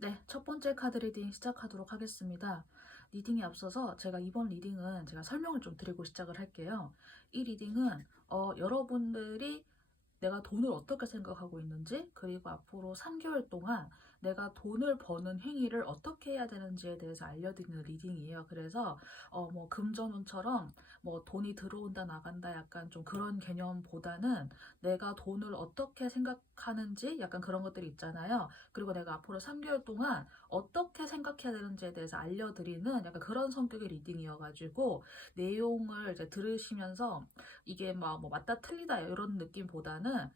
네, 첫 번째 카드 리딩 시작하도록 하겠습니다. 리딩에 앞서서 제가 이번 리딩은 제가 설명을 좀 드리고 시작을 할게요. 이 리딩은 여러분들이 내가 돈을 어떻게 생각하고 있는지, 그리고 앞으로 3개월 동안 내가 돈을 버는 행위를 어떻게 해야 되는지에 대해서 알려드리는 리딩이에요. 그래서 뭐 금전운처럼 뭐 돈이 들어온다 나간다 약간 좀 그런 개념보다는 내가 돈을 어떻게 생각하는지 약간 그런 것들이 있잖아요. 그리고 내가 앞으로 3개월 동안 어떻게 생각해야 되는지에 대해서 알려드리는 약간 그런 성격의 리딩이어가지고 내용을 이제 들으시면서 이게 막 뭐 맞다 틀리다 이런 느낌보다는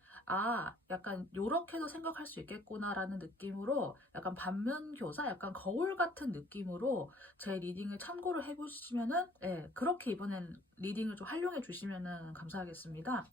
약간 요렇게도 생각할 수 있겠구나라는 느낌으로 약간 반면교사 약간 거울 같은 느낌으로 제 리딩을 참고를 해보시면은 그렇게 이번엔 리딩을 좀 활용해 주시면은 감사하겠습니다.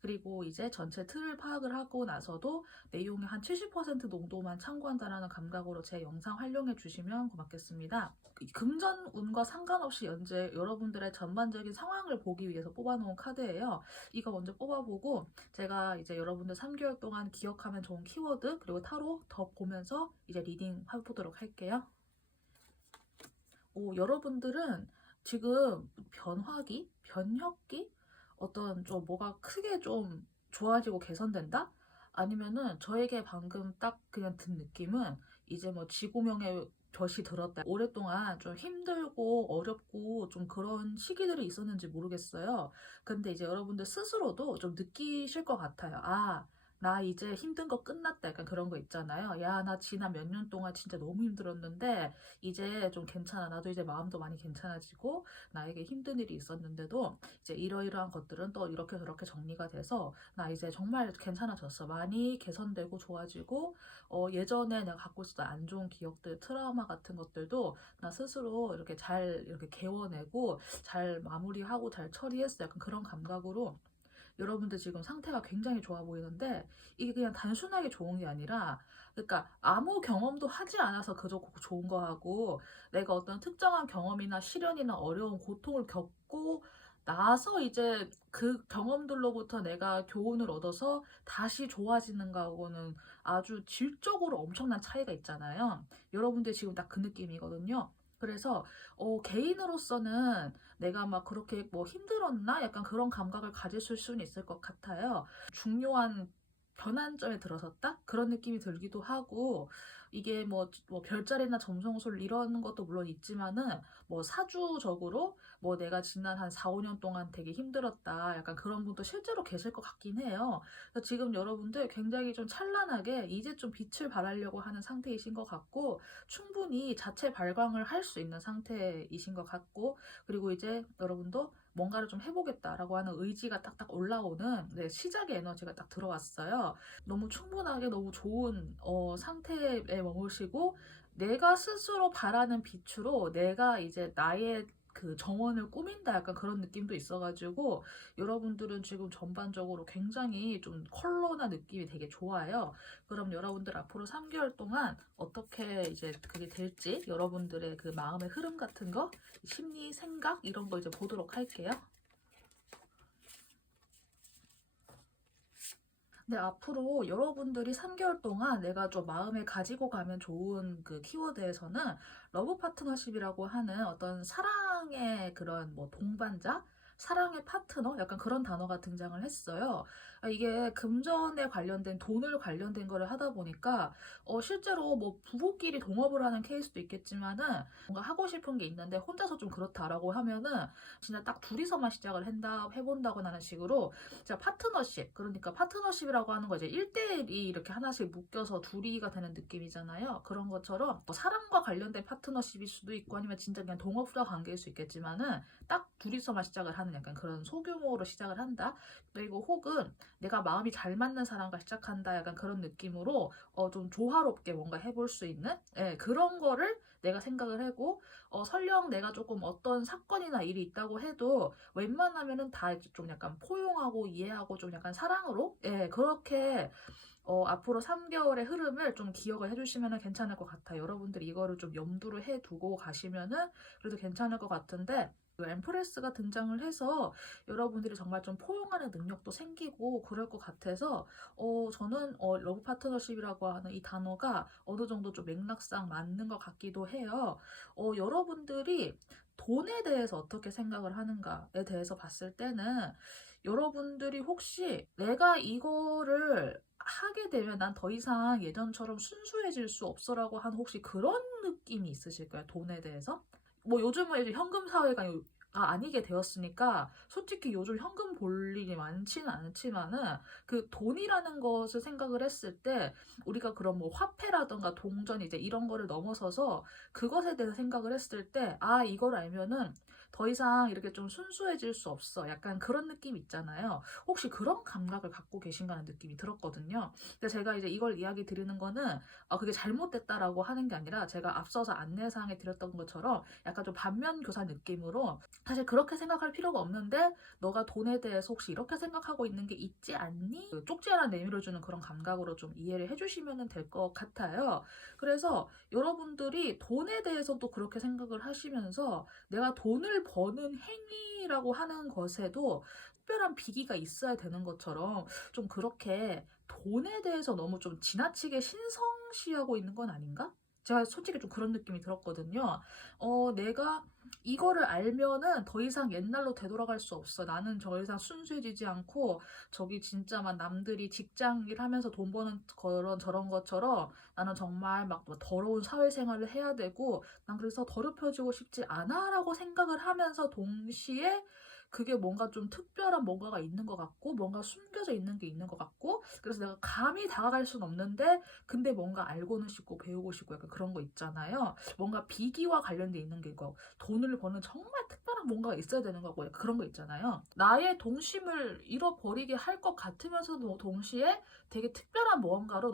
그리고 이제 전체 틀을 파악을 하고 나서도 내용의 한 70% 농도만 참고한다라는 감각으로 제 영상 활용해 주시면 고맙겠습니다. 금전운과 상관없이 현재 여러분들의 전반적인 상황을 보기 위해서 뽑아놓은 카드예요. 이거 먼저 뽑아보고 제가 이제 여러분들 3개월 동안 기억하면 좋은 키워드 그리고 타로 더 보면서 이제 리딩 해보도록 할게요. 여러분들은 지금 변화기, 변혁기, 어떤 좀 뭐가 크게 좀 좋아지고 개선된다? 아니면은 저에게 방금 딱 그냥 든 느낌은 이제 뭐 지구명의 볕이 들었다. 오랫동안 좀 힘들고 어렵고 좀 그런 시기들이 있었는지 모르겠어요. 근데 이제 여러분들 스스로도 좀 느끼실 것 같아요. 나 이제 힘든 거 끝났다. 약간 그런 거 있잖아요. 야, 나 지난 몇 년 동안 진짜 너무 힘들었는데 이제 좀 괜찮아. 나도 이제 마음도 많이 괜찮아지고 나에게 힘든 일이 있었는데도 이제 이러이러한 것들은 또 이렇게 저렇게 정리가 돼서 나 이제 정말 괜찮아졌어. 많이 개선되고 좋아지고 예전에 내가 갖고 있었던 안 좋은 기억들, 트라우마 같은 것들도 나 스스로 이렇게 잘 이렇게 개워내고 잘 마무리하고 잘 처리했어. 약간 그런 감각으로 여러분들 지금 상태가 굉장히 좋아 보이는데 이게 그냥 단순하게 좋은 게 아니라 그러니까 아무 경험도 하지 않아서 그저 좋은 거하고 내가 어떤 특정한 경험이나 시련이나 어려운 고통을 겪고 나서 이제 그 경험들로부터 내가 교훈을 얻어서 다시 좋아지는 거하고는 아주 질적으로 엄청난 차이가 있잖아요. 여러분들 지금 딱 그 느낌이거든요. 그래서 개인으로서는 내가 막 그렇게 뭐 힘들었나? 약간 그런 감각을 가지실 수는 있을 것 같아요. 중요한 변환점에 들어섰다? 그런 느낌이 들기도 하고, 이게 뭐 별자리나 점성술 이런 것도 물론 있지만은, 뭐 사주적으로, 뭐 내가 지난 한 4, 5년 동안 되게 힘들었다. 약간 그런 분도 실제로 계실 것 같긴 해요. 그래서 지금 여러분들 굉장히 좀 찬란하게 이제 좀 빛을 발하려고 하는 상태이신 것 같고, 충분히 자체 발광을 할 수 있는 상태이신 것 같고, 그리고 이제 여러분도 뭔가를 좀 해보겠다라고 하는 의지가 딱딱 올라오는 시작의 에너지가 딱 들어왔어요. 너무 충분하게 너무 좋은 상태에 머무시고 내가 스스로 바라는 빛으로 내가 이제 나의 그 정원을 꾸민다 약간 그런 느낌도 있어가지고 여러분들은 지금 전반적으로 굉장히 좀 컬러나 느낌이 되게 좋아요. 그럼 여러분들 앞으로 3개월 동안 어떻게 이제 그게 될지 여러분들의 그 마음의 흐름 같은 거 심리, 생각 이런 거 이제 보도록 할게요. 근데 앞으로 여러분들이 3개월 동안 내가 좀 마음에 가지고 가면 좋은 그 키워드에서는 러브 파트너십이라고 하는 어떤 사랑의 그런 뭐 동반자? 사랑의 파트너? 약간 그런 단어가 등장을 했어요. 이게 금전에 관련된 돈을 관련된 거를 하다 보니까 실제로 뭐 부부끼리 동업을 하는 케이스도 있겠지만은 뭔가 하고 싶은 게 있는데 혼자서 좀 그렇다라고 하면은 진짜 딱 둘이서만 시작을 해본다거나 하는 식으로 자, 파트너십. 그러니까 파트너십이라고 하는 거 이제 1대1이 이렇게 하나씩 묶여서 둘이가 되는 느낌이잖아요. 그런 것처럼 뭐 사랑과 관련된 파트너십일 수도 있고 아니면 진짜 그냥 동업자 관계일 수 있겠지만은 딱 둘이서만 시작을 하는 약간 그런 소규모로 시작을 한다. 그리고 혹은 내가 마음이 잘 맞는 사람과 시작한다. 약간 그런 느낌으로 좀 조화롭게 뭔가 해볼 수 있는 그런 거를 내가 생각을 하고 설령 내가 조금 어떤 사건이나 일이 있다고 해도 웬만하면은 다 좀 약간 포용하고 이해하고 좀 약간 사랑으로 그렇게 앞으로 3개월의 흐름을 좀 기억을 해주시면 괜찮을 것 같아요. 여러분들이 이거를 좀 염두를 해두고 가시면은 그래도 괜찮을 것 같은데, 그 엠프레스가 등장을 해서 여러분들이 정말 좀 포용하는 능력도 생기고 그럴 것 같아서 저는 러브 파트너십이라고 하는 이 단어가 어느 정도 좀 맥락상 맞는 것 같기도 해요. 여러분들이 돈에 대해서 어떻게 생각을 하는가에 대해서 봤을 때는, 여러분들이 혹시 내가 이거를 하게 되면 난 더 이상 예전처럼 순수해질 수 없어라고 하는 혹시 그런 느낌이 있으실까요? 돈에 대해서? 뭐 요즘은 이제 현금 사회가 아니게 되었으니까 솔직히 요즘 현금 볼 일이 많지는 않지만은, 그 돈이라는 것을 생각을 했을 때 우리가 그런 뭐 화폐라던가 동전 이제 이런 거를 넘어서서 그것에 대해서 생각을 했을 때, 이걸 알면은 더 이상 이렇게 좀 순수해질 수 없어, 약간 그런 느낌 있잖아요. 혹시 그런 감각을 갖고 계신가라는 느낌이 들었거든요. 근데 제가 이제 이걸 이야기 드리는 거는 그게 잘못됐다라고 하는 게 아니라, 제가 앞서서 안내사항에 드렸던 것처럼 약간 좀 반면교사 느낌으로, 사실 그렇게 생각할 필요가 없는데 너가 돈에 대해서 혹시 이렇게 생각하고 있는 게 있지 않니? 그 쪽지 하나 내밀어주는 그런 감각으로 좀 이해를 해주시면 될 것 같아요. 그래서 여러분들이 돈에 대해서도 그렇게 생각을 하시면서 내가 돈을 버는 행위라고 하는 것에도 특별한 비기가 있어야 되는 것처럼, 좀 그렇게 돈에 대해서 너무 좀 지나치게 신성시하고 있는 건 아닌가? 제가 솔직히 좀 그런 느낌이 들었거든요. 내가 이거를 알면은 더 이상 옛날로 되돌아갈 수 없어. 나는 더 이상 순수해지지 않고 저기 진짜 막 남들이 직장 일하면서 돈 버는 그런 저런 것처럼 나는 정말 막 더러운 사회생활을 해야 되고, 난 그래서 더럽혀지고 싶지 않아라고 생각을 하면서 동시에 그게 뭔가 좀 특별한 뭔가가 있는 것 같고, 뭔가 숨겨져 있는 게 있는 것 같고, 그래서 내가 감히 다가갈 순 없는데 근데 뭔가 알고는 싶고 배우고 싶고 약간 그런 거 있잖아요. 뭔가 비기와 관련돼 있는 게 있고, 돈을 버는 정말 특별한 뭔가가 있어야 되는 거고, 약간 그런 거 있잖아요. 나의 동심을 잃어버리게 할 것 같으면서도 동시에 되게 특별한 무언가로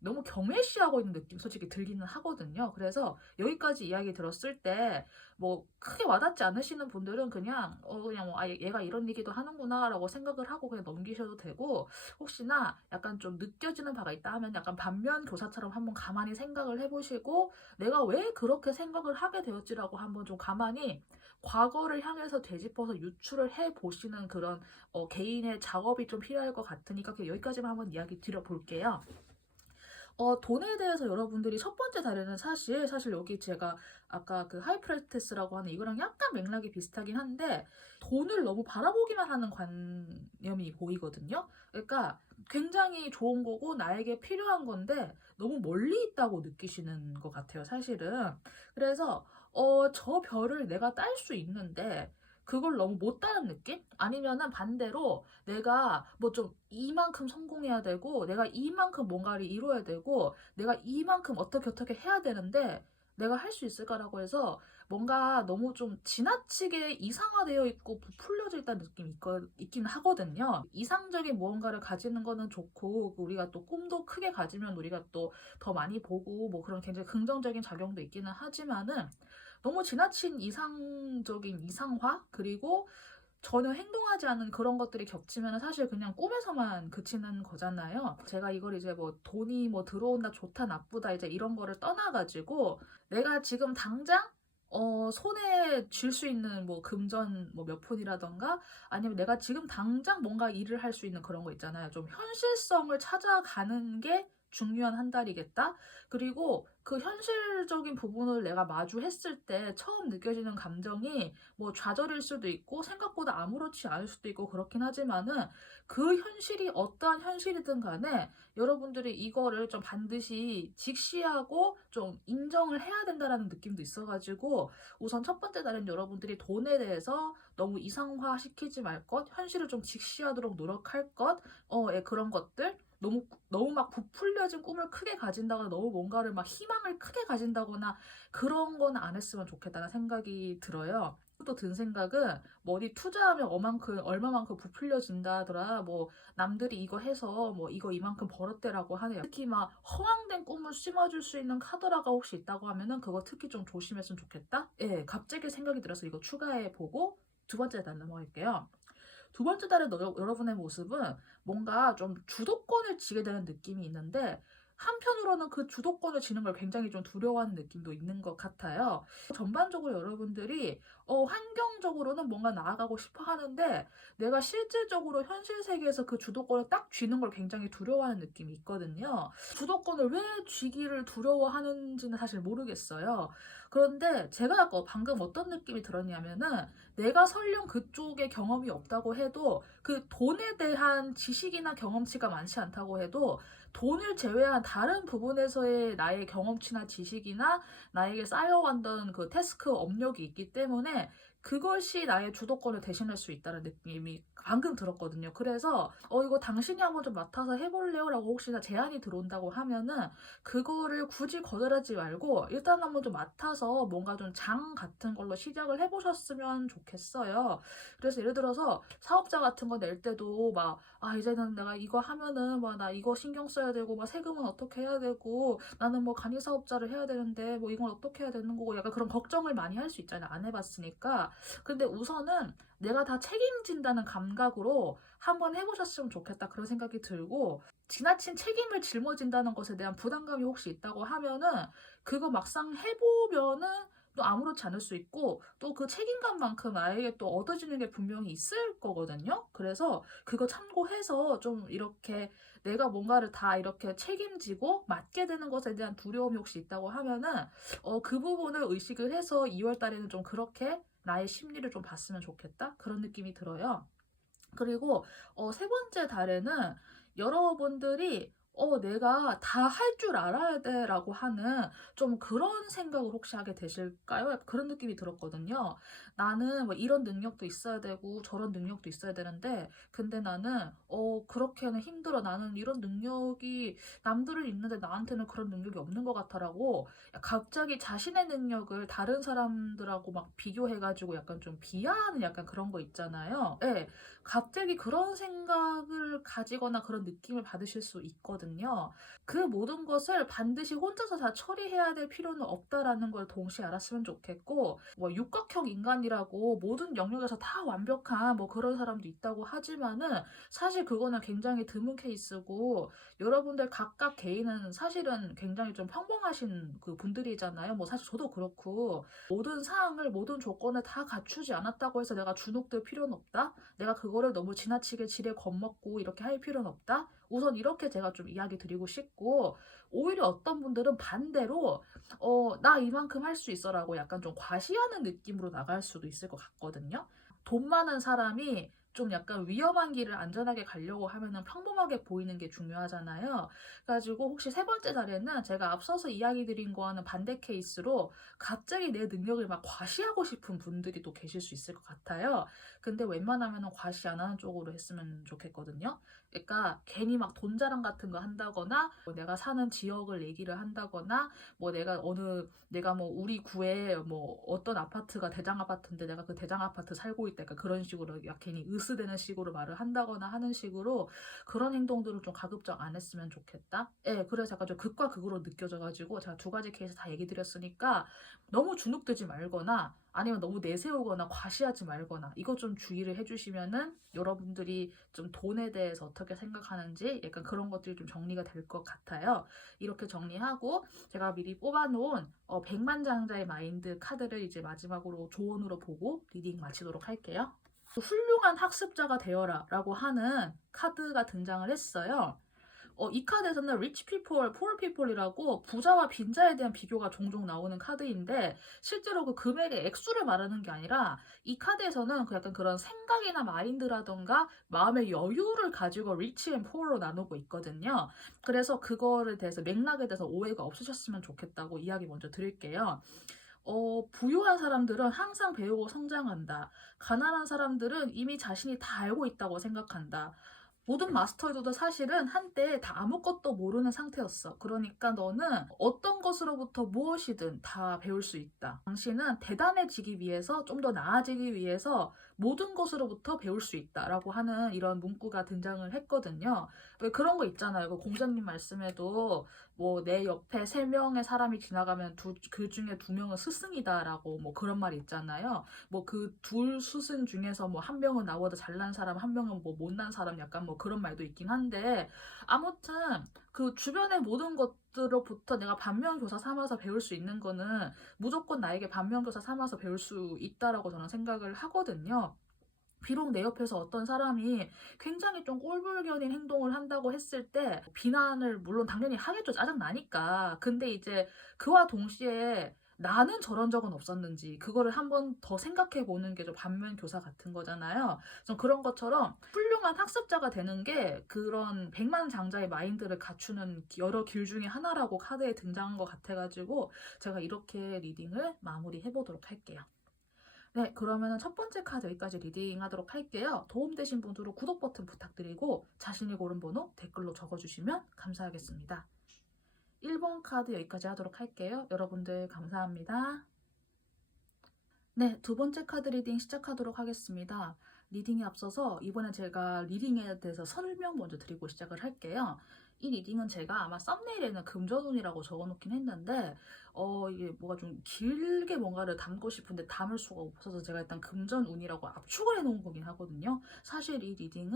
너무 경외시하고 있는 느낌 솔직히 들기는 하거든요. 그래서 여기까지 이야기 들었을 때 뭐 크게 와닿지 않으시는 분들은 그냥 뭐 얘가 이런 얘기도 하는구나라고 생각을 하고 그냥 넘기셔도 되고, 혹시나 약간 좀 느껴지는 바가 있다 하면 약간 반면 교사처럼 한번 가만히 생각을 해보시고, 내가 왜 그렇게 생각을 하게 되었지라고 한번 좀 가만히 과거를 향해서 되짚어서 유출을 해 보시는 그런 개인의 작업이 좀 필요할 것 같으니까 그냥 여기까지만 한번 이야기 드려볼게요. 돈에 대해서 여러분들이 첫 번째 다루는, 사실 여기 제가 아까 그 하이프레스라고 하는 이거랑 약간 맥락이 비슷하긴 한데, 돈을 너무 바라보기만 하는 관념이 보이거든요. 그러니까 굉장히 좋은 거고 나에게 필요한 건데 너무 멀리 있다고 느끼시는 것 같아요, 사실은. 그래서 저 별을 내가 딸 수 있는데 그걸 너무 못 따는 느낌? 아니면은 반대로 내가 뭐 좀 이만큼 성공해야 되고, 내가 이만큼 뭔가를 이뤄야 되고, 내가 이만큼 어떻게 해야 되는데 내가 할 수 있을까라고 해서 뭔가 너무 좀 지나치게 이상화되어 있고 부풀려져 있다는 느낌이 있긴 하거든요. 이상적인 무언가를 가지는 거는 좋고, 우리가 또 꿈도 크게 가지면 우리가 또 더 많이 보고 뭐 그런 굉장히 긍정적인 작용도 있기는 하지만은, 너무 지나친 이상적인 이상화, 그리고 전혀 행동하지 않은 그런 것들이 겹치면 사실 그냥 꿈에서만 그치는 거잖아요. 제가 이걸 이제 뭐 돈이 뭐 들어온다, 좋다, 나쁘다 이제 이런 거를 떠나가지고, 내가 지금 당장 손에 쥘 수 있는 뭐 금전 뭐 몇 푼이라던가, 아니면 내가 지금 당장 뭔가 일을 할 수 있는 그런 거 있잖아요. 좀 현실성을 찾아가는 게 중요한 한 달이겠다. 그리고 그 현실적인 부분을 내가 마주했을 때 처음 느껴지는 감정이 뭐 좌절일 수도 있고 생각보다 아무렇지 않을 수도 있고 그렇긴 하지만은, 그 현실이 어떠한 현실이든 간에 여러분들이 이거를 좀 반드시 직시하고 좀 인정을 해야 된다라는 느낌도 있어가지고, 우선 첫 번째 날은 여러분들이 돈에 대해서 너무 이상화 시키지 말 것, 현실을 좀 직시하도록 노력할 것, 그런 것들, 너무 막 부풀려진 꿈을 크게 가진다거나 너무 뭔가를 막 희망을 크게 가진다거나 그런 건 안 했으면 좋겠다는 생각이 들어요. 또 든 생각은, 뭐 어디 투자하면 얼마만큼 부풀려진다더라, 뭐 남들이 이거 해서 뭐 이거 이만큼 벌었대라고 하네요. 특히 막 허황된 꿈을 심어줄 수 있는 카더라가 혹시 있다고 하면은 그거 특히 좀 조심했으면 좋겠다. 예, 갑자기 생각이 들어서 이거 추가해 보고 두 번째 단 넘어갈게요. 두 번째 달에 여러분의 모습은 뭔가 좀 주도권을 쥐게 되는 느낌이 있는데 한편으로는 그 주도권을 쥐는 걸 굉장히 좀 두려워하는 느낌도 있는 것 같아요. 전반적으로 여러분들이 환경적으로는 뭔가 나아가고 싶어 하는데 내가 실질적으로 현실 세계에서 그 주도권을 딱 쥐는 걸 굉장히 두려워하는 느낌이 있거든요. 주도권을 왜 쥐기를 두려워하는지는 사실 모르겠어요. 그런데 제가 아까 방금 어떤 느낌이 들었냐면은 내가 설령 그쪽에 경험이 없다고 해도 그 돈에 대한 지식이나 경험치가 많지 않다고 해도 돈을 제외한 다른 부분에서의 나의 경험치나 지식이나 나에게 쌓여왔던 그 태스크 업력이 있기 때문에 그것이 나의 주도권을 대신할 수 있다는 느낌이 방금 들었거든요. 그래서 이거 당신이 한번 좀 맡아서 해볼래요? 라고 혹시나 제안이 들어온다고 하면은 그거를 굳이 거절하지 말고 일단 한번 좀 맡아서 뭔가 좀 장 같은 걸로 시작을 해보셨으면 좋겠어요. 그래서 예를 들어서 사업자 같은 거 낼 때도 막 이제는 내가 이거 하면은 막 나 이거 신경 써야 되고 막 세금은 어떻게 해야 되고 나는 뭐 간이 사업자를 해야 되는데 뭐 이건 어떻게 해야 되는 거고 약간 그런 걱정을 많이 할 수 있잖아요. 안 해봤으니까. 근데 우선은 내가 다 책임진다는 감각으로 한번 해보셨으면 좋겠다 그런 생각이 들고 지나친 책임을 짊어진다는 것에 대한 부담감이 혹시 있다고 하면은 그거 막상 해보면은 또 아무렇지 않을 수 있고 또 그 책임감만큼 나에게 또 얻어지는 게 분명히 있을 거거든요. 그래서 그거 참고해서 좀 이렇게 내가 뭔가를 다 이렇게 책임지고 맡게 되는 것에 대한 두려움이 혹시 있다고 하면은 그 부분을 의식을 해서 2월 달에는 좀 그렇게 나의 심리를 좀 봤으면 좋겠다 그런 느낌이 들어요. 그리고 세 번째 달에는 여러분들이 내가 다 할 줄 알아야 돼라고 하는 좀 그런 생각을 혹시 하게 되실까요? 그런 느낌이 들었거든요. 나는 뭐 이런 능력도 있어야 되고 저런 능력도 있어야 되는데 근데 나는 그렇게는 힘들어. 나는 이런 능력이 남들은 있는데 나한테는 그런 능력이 없는 것 같아라고 갑자기 자신의 능력을 다른 사람들하고 막 비교해가지고 약간 좀 비하하는 약간 그런 거 있잖아요. 네. 갑자기 그런 생각을 가지거나 그런 느낌을 받으실 수 있거든요. 그 모든 것을 반드시 혼자서 다 처리해야 될 필요는 없다라는 걸 동시에 알았으면 좋겠고, 뭐 육각형 인간이라고 모든 영역에서 다 완벽한 뭐 그런 사람도 있다고 하지만은 사실 그거는 굉장히 드문 케이스고, 여러분들 각각 개인은 사실은 굉장히 좀 평범하신 그 분들이잖아요. 뭐 사실 저도 그렇고, 모든 사항을, 모든 조건을 다 갖추지 않았다고 해서 내가 주눅들 필요는 없다? 내가 그거를 너무 지나치게 지레 겁먹고 이렇게 할 필요는 없다. 우선 이렇게 제가 좀 이야기 드리고 싶고 오히려 어떤 분들은 반대로 나 이만큼 할 수 있어라고 약간 좀 과시하는 느낌으로 나갈 수도 있을 것 같거든요. 돈 많은 사람이 좀 약간 위험한 길을 안전하게 가려고 하면은 평범하게 보이는 게 중요하잖아요. 그래가지고 혹시 세 번째 달에는 제가 앞서서 이야기 드린 거와는 반대 케이스로 갑자기 내 능력을 막 과시하고 싶은 분들이 또 계실 수 있을 것 같아요. 근데 웬만하면 과시 안 하는 쪽으로 했으면 좋겠거든요. 그러니까 괜히 막 돈 자랑 같은 거 한다거나 뭐 내가 사는 지역을 얘기를 한다거나 뭐 내가 뭐 우리 구에 뭐 어떤 아파트가 대장 아파트인데 내가 그 대장 아파트 살고 있다. 그러니까 그런 식으로 약 괜히 으스대는 식으로 말을 한다거나 하는 식으로 그런 행동들을 좀 가급적 안 했으면 좋겠다. 예, 그래서 약간 좀 극과 극으로 느껴져가지고 제가 두 가지 케이스 다 얘기 드렸으니까 너무 주눅들지 말거나 아니면 너무 내세우거나 과시하지 말거나 이거 좀 주의를 해주시면은 여러분들이 좀 돈에 대해서 어떻게 생각하는지 약간 그런 것들이 좀 정리가 될 것 같아요. 이렇게 정리하고 제가 미리 뽑아놓은 100만장자의 마인드 카드를 이제 마지막으로 조언으로 보고 리딩 마치도록 할게요. 훌륭한 학습자가 되어라 라고 하는 카드가 등장을 했어요. 이 카드에서는 rich people, poor people이라고 부자와 빈자에 대한 비교가 종종 나오는 카드인데 실제로 그 금액의 액수를 말하는 게 아니라 이 카드에서는 그 약간 그런 생각이나 마인드라던가 마음의 여유를 가지고 rich and poor로 나누고 있거든요. 그래서 그거를 대해서 맥락에 대해서 오해가 없으셨으면 좋겠다고 이야기 먼저 드릴게요. 부유한 사람들은 항상 배우고 성장한다. 가난한 사람들은 이미 자신이 다 알고 있다고 생각한다. 모든 마스터들도 사실은 한때 다 아무것도 모르는 상태였어. 그러니까 너는 어떤 것으로부터 무엇이든 다 배울 수 있다. 당신은 대단해지기 위해서, 좀 더 나아지기 위해서 모든 것으로부터 배울 수 있다라고 하는 이런 문구가 등장을 했거든요. 왜 그런 거 있잖아요. 그 공자님 말씀에도 뭐 내 옆에 3명의 사람이 지나가면 그 중에 2명은 스승이다라고 뭐 그런 말이 있잖아요. 뭐 그 둘 스승 중에서 뭐 한 명은 나보다 잘난 사람, 한 명은 뭐 못난 사람 약간 뭐 그런 말도 있긴 한데 아무튼 그 주변의 모든 것들로부터 내가 반면교사 삼아서 배울 수 있는 거는 무조건 나에게 반면교사 삼아서 배울 수 있다라고 저는 생각을 하거든요. 비록 내 옆에서 어떤 사람이 굉장히 좀 꼴불견인 행동을 한다고 했을 때 비난을 물론 당연히 하겠죠. 짜증나니까. 근데 이제 그와 동시에 나는 저런 적은 없었는지 그거를 한번 더 생각해 보는 게 좀 반면 교사 같은 거잖아요. 좀 그런 것처럼 훌륭한 학습자가 되는 게 그런 백만장자의 마인드를 갖추는 여러 길 중에 하나라고 카드에 등장한 것 같아가지고 제가 이렇게 리딩을 마무리해 보도록 할게요. 네, 그러면 첫 번째 카드 여기까지 리딩 하도록 할게요. 도움되신 분들은 구독 버튼 부탁드리고 자신이 고른 번호 댓글로 적어주시면 감사하겠습니다. 1번 카드 여기까지 하도록 할게요. 여러분들 감사합니다. 네, 두 번째 카드 리딩 시작하도록 하겠습니다. 리딩에 앞서서 이번에 제가 리딩에 대해서 설명 먼저 드리고 시작을 할게요. 이 리딩은 제가 아마 썸네일에는 금전운이라고 적어놓긴 했는데 이게 뭐가 좀 길게 뭔가를 담고 싶은데 담을 수가 없어서 제가 일단 금전운이라고 압축을 해놓은 거긴 하거든요. 사실 이 리딩은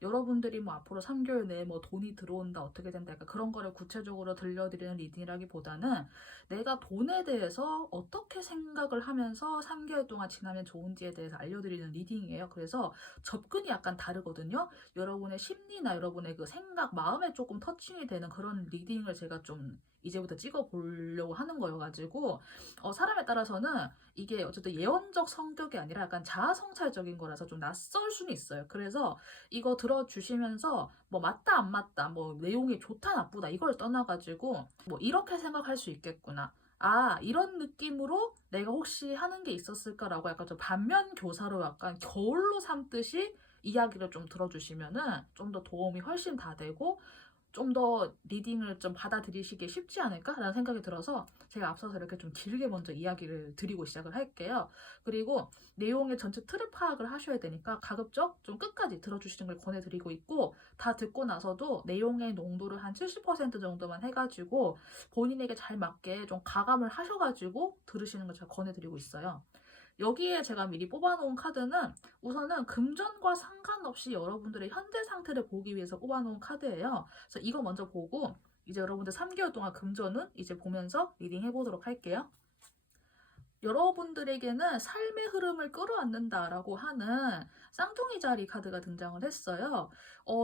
여러분들이 뭐 앞으로 3개월 내에 뭐 돈이 들어온다 어떻게 된다 약간 그런 거를 구체적으로 들려드리는 리딩이라기보다는 내가 돈에 대해서 어떻게 생각을 하면서 3개월 동안 지나면 좋은지에 대해서 알려드리는 리딩이에요. 그래서 접근이 약간 다르거든요. 여러분의 심리나 여러분의 그 생각, 마음에 조금 터칭이 되는 그런 리딩을 제가 좀 이제부터 찍어보려고 하는 거여가지고 사람에 따라서는 이게 어쨌든 예언적 성격이 아니라 약간 자아성찰적인 거라서 좀 낯설 수는 있어요. 그래서 이거 들어주시면서 뭐 맞다 안 맞다 뭐 내용이 좋다 나쁘다 이걸 떠나가지고 뭐 이렇게 생각할 수 있겠구나. 아, 이런 느낌으로 내가 혹시 하는 게 있었을까라고 약간 좀 반면 교사로 약간 겨울로 삼듯이 이야기를 좀 들어주시면은 좀 더 도움이 훨씬 다 되고 좀 더 리딩을 좀 받아들이시기 쉽지 않을까라는 생각이 들어서 제가 앞서서 이렇게 좀 길게 먼저 이야기를 드리고 시작을 할게요. 그리고 내용의 전체 틀을 파악을 하셔야 되니까 가급적 좀 끝까지 들어주시는 걸 권해드리고 있고 다 듣고 나서도 내용의 농도를 한 70% 정도만 해가지고 본인에게 잘 맞게 좀 가감을 하셔가지고 들으시는 걸 제가 권해드리고 있어요. 여기에 제가 미리 뽑아놓은 카드는 우선은 금전과 상관없이 여러분들의 현재 상태를 보기 위해서 뽑아놓은 카드예요. 그래서 이거 먼저 보고 이제 여러분들 3개월 동안 금전은 이제 보면서 리딩 해보도록 할게요. 여러분들에게는 삶의 흐름을 끌어안는다라고 하는 쌍둥이 자리 카드가 등장을 했어요.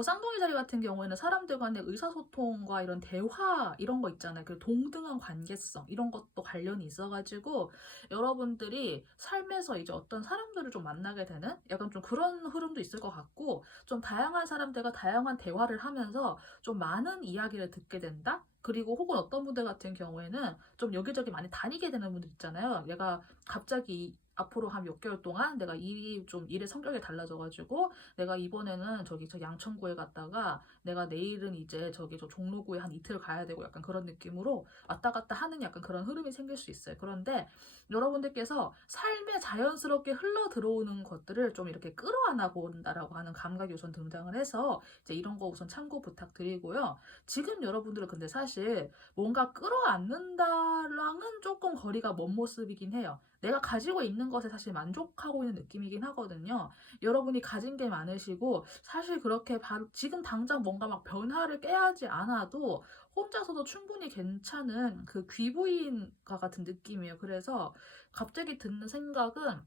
쌍둥이 자리 같은 경우에는 사람들 간의 의사소통과 이런 대화 이런 거 있잖아요. 그 동등한 관계성 이런 것도 관련이 있어가지고 여러분들이 삶에서 이제 어떤 사람들을 좀 만나게 되는 약간 좀 그런 흐름도 있을 것 같고 좀 다양한 사람들과 다양한 대화를 하면서 좀 많은 이야기를 듣게 된다. 그리고 혹은 어떤 분들 같은 경우에는 좀 여기저기 많이 다니게 되는 분들 있잖아요. 얘가 갑자기 앞으로 한 몇 개월 동안 내가 일의 성격이 달라져가지고 내가 이번에는 저 양천구에 갔다가 내가 내일은 이제 저 종로구에 한 이틀 가야 되고 약간 그런 느낌으로 왔다 갔다 하는 약간 그런 흐름이 생길 수 있어요. 그런데 여러분들께서 삶에 자연스럽게 흘러 들어오는 것들을 좀 이렇게 끌어안아 본다라고 하는 감각이 우선 등장을 해서 이제 이런 거 우선 참고 부탁드리고요. 지금 여러분들은 근데 사실 뭔가 끌어안는다랑은 조금 거리가 먼 모습이긴 해요. 내가 가지고 있는 것에 사실 만족하고 있는 느낌이긴 하거든요. 여러분이 가진 게 많으시고 사실 그렇게 바로 지금 당장 뭔가 막 변화를 깨하지 않아도 혼자서도 충분히 괜찮은 그 귀부인과 같은 느낌이에요. 그래서 갑자기 드는 생각은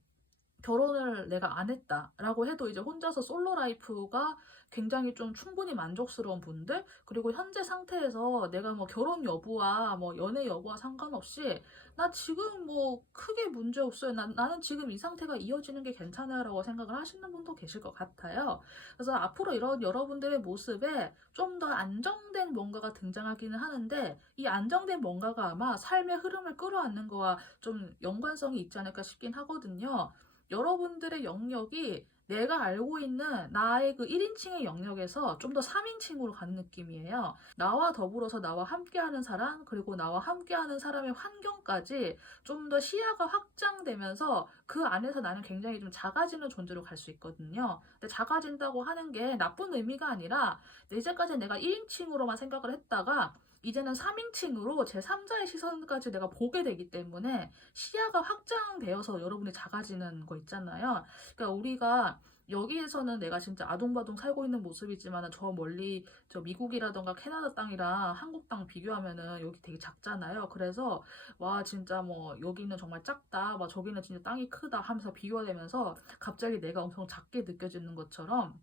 결혼을 내가 안 했다라고 해도 이제 혼자서 솔로 라이프가 굉장히 좀 충분히 만족스러운 분들 그리고 현재 상태에서 내가 뭐 결혼 여부와 뭐 연애 여부와 상관없이 나 지금 뭐 크게 문제 없어요. 나는 지금 이 상태가 이어지는 게 괜찮아라고 생각을 하시는 분도 계실 것 같아요. 그래서 앞으로 이런 여러분들의 모습에 좀 더 안정된 뭔가가 등장하기는 하는데 이 안정된 뭔가가 아마 삶의 흐름을 끌어안는 거와 좀 연관성이 있지 않을까 싶긴 하거든요. 여러분들의 영역이 내가 알고 있는 나의 그 1인칭의 영역에서 좀 더 3인칭으로 가는 느낌이에요. 나와 더불어서 나와 함께하는 사람, 그리고 나와 함께하는 사람의 환경까지 좀 더 시야가 확장되면서 그 안에서 나는 굉장히 좀 작아지는 존재로 갈 수 있거든요. 근데 작아진다고 하는 게 나쁜 의미가 아니라 이제까지 내가 1인칭으로만 생각을 했다가 이제는 3인칭으로 제3자의 시선까지 내가 보게 되기 때문에 시야가 확장되어서 여러분이 작아지는 거 있잖아요. 그러니까 우리가 여기에서는 내가 진짜 아동바동 살고 있는 모습이지만 저 멀리 저 미국이라던가 캐나다 땅이랑 한국 땅 비교하면은 여기 되게 작잖아요. 그래서 와 진짜 뭐 여기는 정말 작다, 막 저기는 진짜 땅이 크다 하면서 비교가 되면서 갑자기 내가 엄청 작게 느껴지는 것처럼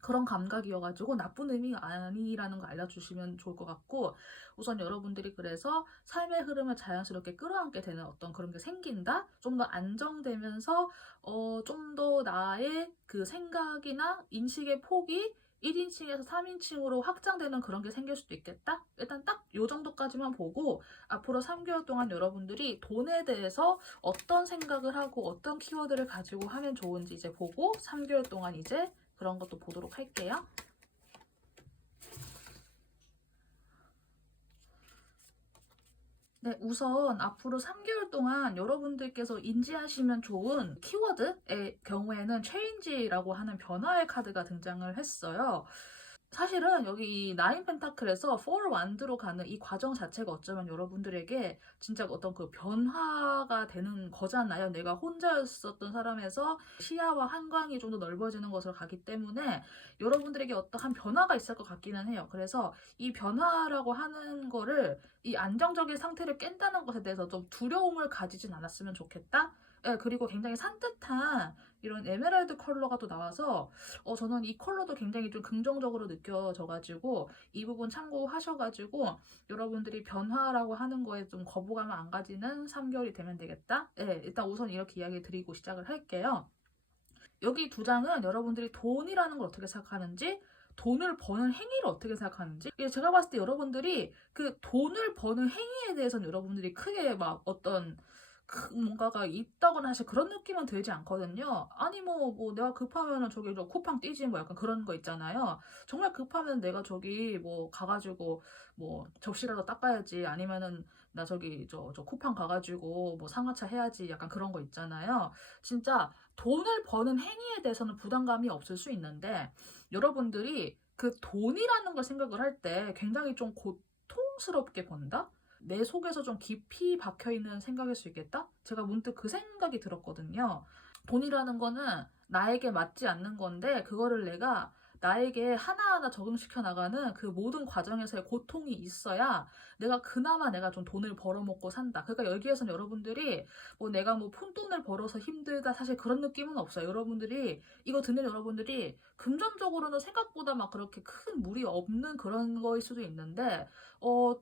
그런 감각이어가지고 나쁜 의미가 아니라는 거 알려주시면 좋을 것 같고, 우선 여러분들이 그래서 삶의 흐름을 자연스럽게 끌어안게 되는 어떤 그런 게 생긴다? 좀 더 안정되면서 좀 더 나의 그 생각이나 인식의 폭이 1인칭에서 3인칭으로 확장되는 그런 게 생길 수도 있겠다? 일단 딱 요 정도까지만 보고 앞으로 3개월 동안 여러분들이 돈에 대해서 어떤 생각을 하고 어떤 키워드를 가지고 하면 좋은지 이제 보고 3개월 동안 이제 그런 것도 보도록 할게요. 네, 우선 앞으로 3개월 동안 여러분들께서 인지하시면 좋은 키워드의 경우에는 체인지라고 하는 변화의 카드가 등장을 했어요. 사실은 여기 이 나인 펜타클에서 4 완드로 가는 이 과정 자체가 어쩌면 여러분들에게 진짜 어떤 그 변화가 되는 거잖아요. 내가 혼자였었던 사람에서 시야와 한광이 좀 더 넓어지는 것으로 가기 때문에 여러분들에게 어떠한 변화가 있을 것 같기는 해요. 그래서 이 변화라고 하는 거를 이 안정적인 상태를 깬다는 것에 대해서 좀 두려움을 가지진 않았으면 좋겠다. 예, 그리고 굉장히 산뜻한 이런 에메랄드 컬러가 또 나와서 저는 이 컬러도 굉장히 좀 긍정적으로 느껴져가지고 이 부분 참고하셔가지고 여러분들이 변화라고 하는 거에 좀 거부감을 안 가지는 3개월이 되면 되겠다. 네, 일단 우선 이렇게 이야기 드리고 시작을 할게요. 여기 두 장은 여러분들이 돈이라는 걸 어떻게 생각하는지, 돈을 버는 행위를 어떻게 생각하는지, 제가 봤을 때 여러분들이 그 돈을 버는 행위에 대해서는 여러분들이 크게 막 어떤 뭔가가 있다거나 사실 그런 느낌은 들지 않거든요. 아니 뭐 내가 급하면은 저기 저 쿠팡 뛰지 뭐 약간 그런 거 있잖아요. 정말 급하면 내가 저기 뭐 가가지고 뭐 접시라도 닦아야지, 아니면은 나 저기 저 쿠팡 가가지고 뭐 상하차 해야지, 약간 그런 거 있잖아요. 진짜 돈을 버는 행위에 대해서는 부담감이 없을 수 있는데 여러분들이 그 돈이라는 걸 생각을 할 때 굉장히 좀 고통스럽게 본다? 내 속에서 좀 깊이 박혀있는 생각일 수 있겠다? 제가 문득 그 생각이 들었거든요. 돈이라는 거는 나에게 맞지 않는 건데 그거를 내가 나에게 하나하나 적응시켜 나가는 그 모든 과정에서의 고통이 있어야 내가 좀 돈을 벌어먹고 산다. 그러니까 여기에서는 여러분들이 뭐 내가 뭐 푼돈을 벌어서 힘들다, 사실 그런 느낌은 없어요. 여러분들이 이거 듣는 여러분들이 금전적으로는 생각보다 막 그렇게 큰 무리 없는 그런 거일 수도 있는데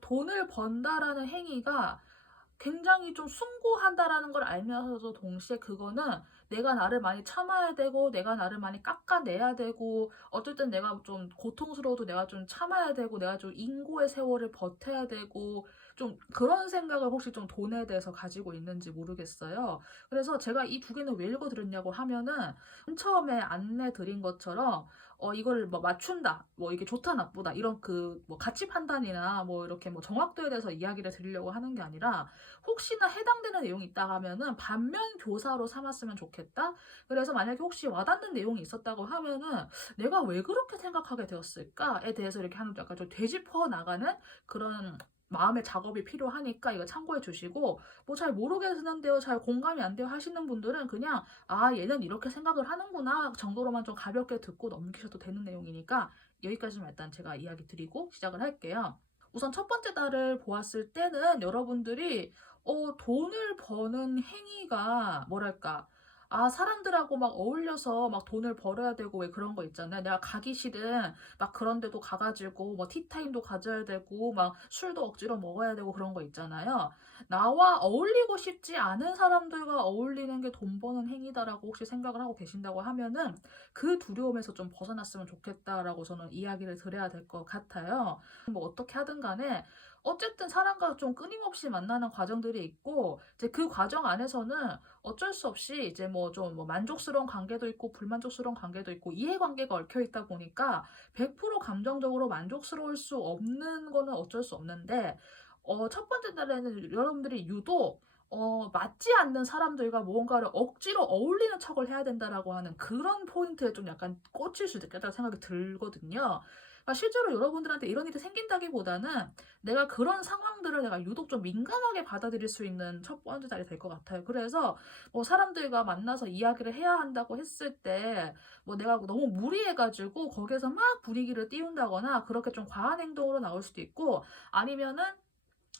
돈을 번다라는 행위가 굉장히 좀 숭고하다라는 걸 알면서도 동시에 그거는 내가 나를 많이 참아야 되고 내가 나를 많이 깎아내야 되고 어쨌든 내가 좀 고통스러워도 내가 좀 참아야 되고 내가 좀 인고의 세월을 버텨야 되고 좀 그런 생각을 혹시 좀 돈에 대해서 가지고 있는지 모르겠어요. 그래서 제가 이 두 개는 왜 읽어드렸냐고 하면은 처음에 안내 드린 것처럼 이거를 뭐 맞춘다, 뭐 이게 좋다 나쁘다 이런 그 뭐 가치 판단이나 뭐 이렇게 뭐 정확도에 대해서 이야기를 드리려고 하는 게 아니라 혹시나 해당되는 내용이 있다 하면은 반면 교사로 삼았으면 좋겠다. 그래서 만약에 혹시 와닿는 내용이 있었다고 하면은 내가 왜 그렇게 생각하게 되었을까에 대해서 이렇게 하는 약간 좀 되짚어 나가는 그런 마음의 작업이 필요하니까 이거 참고해 주시고, 뭐 잘 모르겠는데요, 잘 공감이 안 돼요 하시는 분들은 그냥 얘는 이렇게 생각을 하는구나 정도로만 좀 가볍게 듣고 넘기셔도 되는 내용이니까 여기까지만 일단 제가 이야기 드리고 시작을 할게요. 우선 첫 번째 달을 보았을 때는 여러분들이 돈을 버는 행위가 뭐랄까, 사람들하고 막 어울려서 막 돈을 벌어야 되고 왜 그런 거 있잖아요. 내가 가기 싫은 막 그런 데도 가가지고 뭐 티타임도 가져야 되고 막 술도 억지로 먹어야 되고 그런 거 있잖아요. 나와 어울리고 싶지 않은 사람들과 어울리는 게 돈 버는 행위다라고 혹시 생각을 하고 계신다고 하면은 그 두려움에서 좀 벗어났으면 좋겠다라고 저는 이야기를 드려야 될 것 같아요. 뭐 어떻게 하든 간에 어쨌든 사람과 좀 끊임없이 만나는 과정들이 있고 이제 그 과정 안에서는 어쩔 수 없이 이제 뭐 좀 뭐 만족스러운 관계도 있고 불만족스러운 관계도 있고 이해관계가 얽혀 있다 보니까 100% 감정적으로 만족스러울 수 없는 거는 어쩔 수 없는데 첫 번째 달에는 여러분들이 유독 맞지 않는 사람들과 무언가를 억지로 어울리는 척을 해야 된다라고 하는 그런 포인트에 좀 약간 꽂힐 수도 있겠다는 생각이 들거든요. 그러니까 실제로 여러분들한테 이런 일이 생긴다기보다는 내가 그런 상황들을 내가 유독 좀 민감하게 받아들일 수 있는 첫 번째 자리 될 것 같아요. 그래서 뭐 사람들과 만나서 이야기를 해야 한다고 했을 때 뭐 내가 너무 무리해가지고 거기에서 막 분위기를 띄운다거나 그렇게 좀 과한 행동으로 나올 수도 있고, 아니면은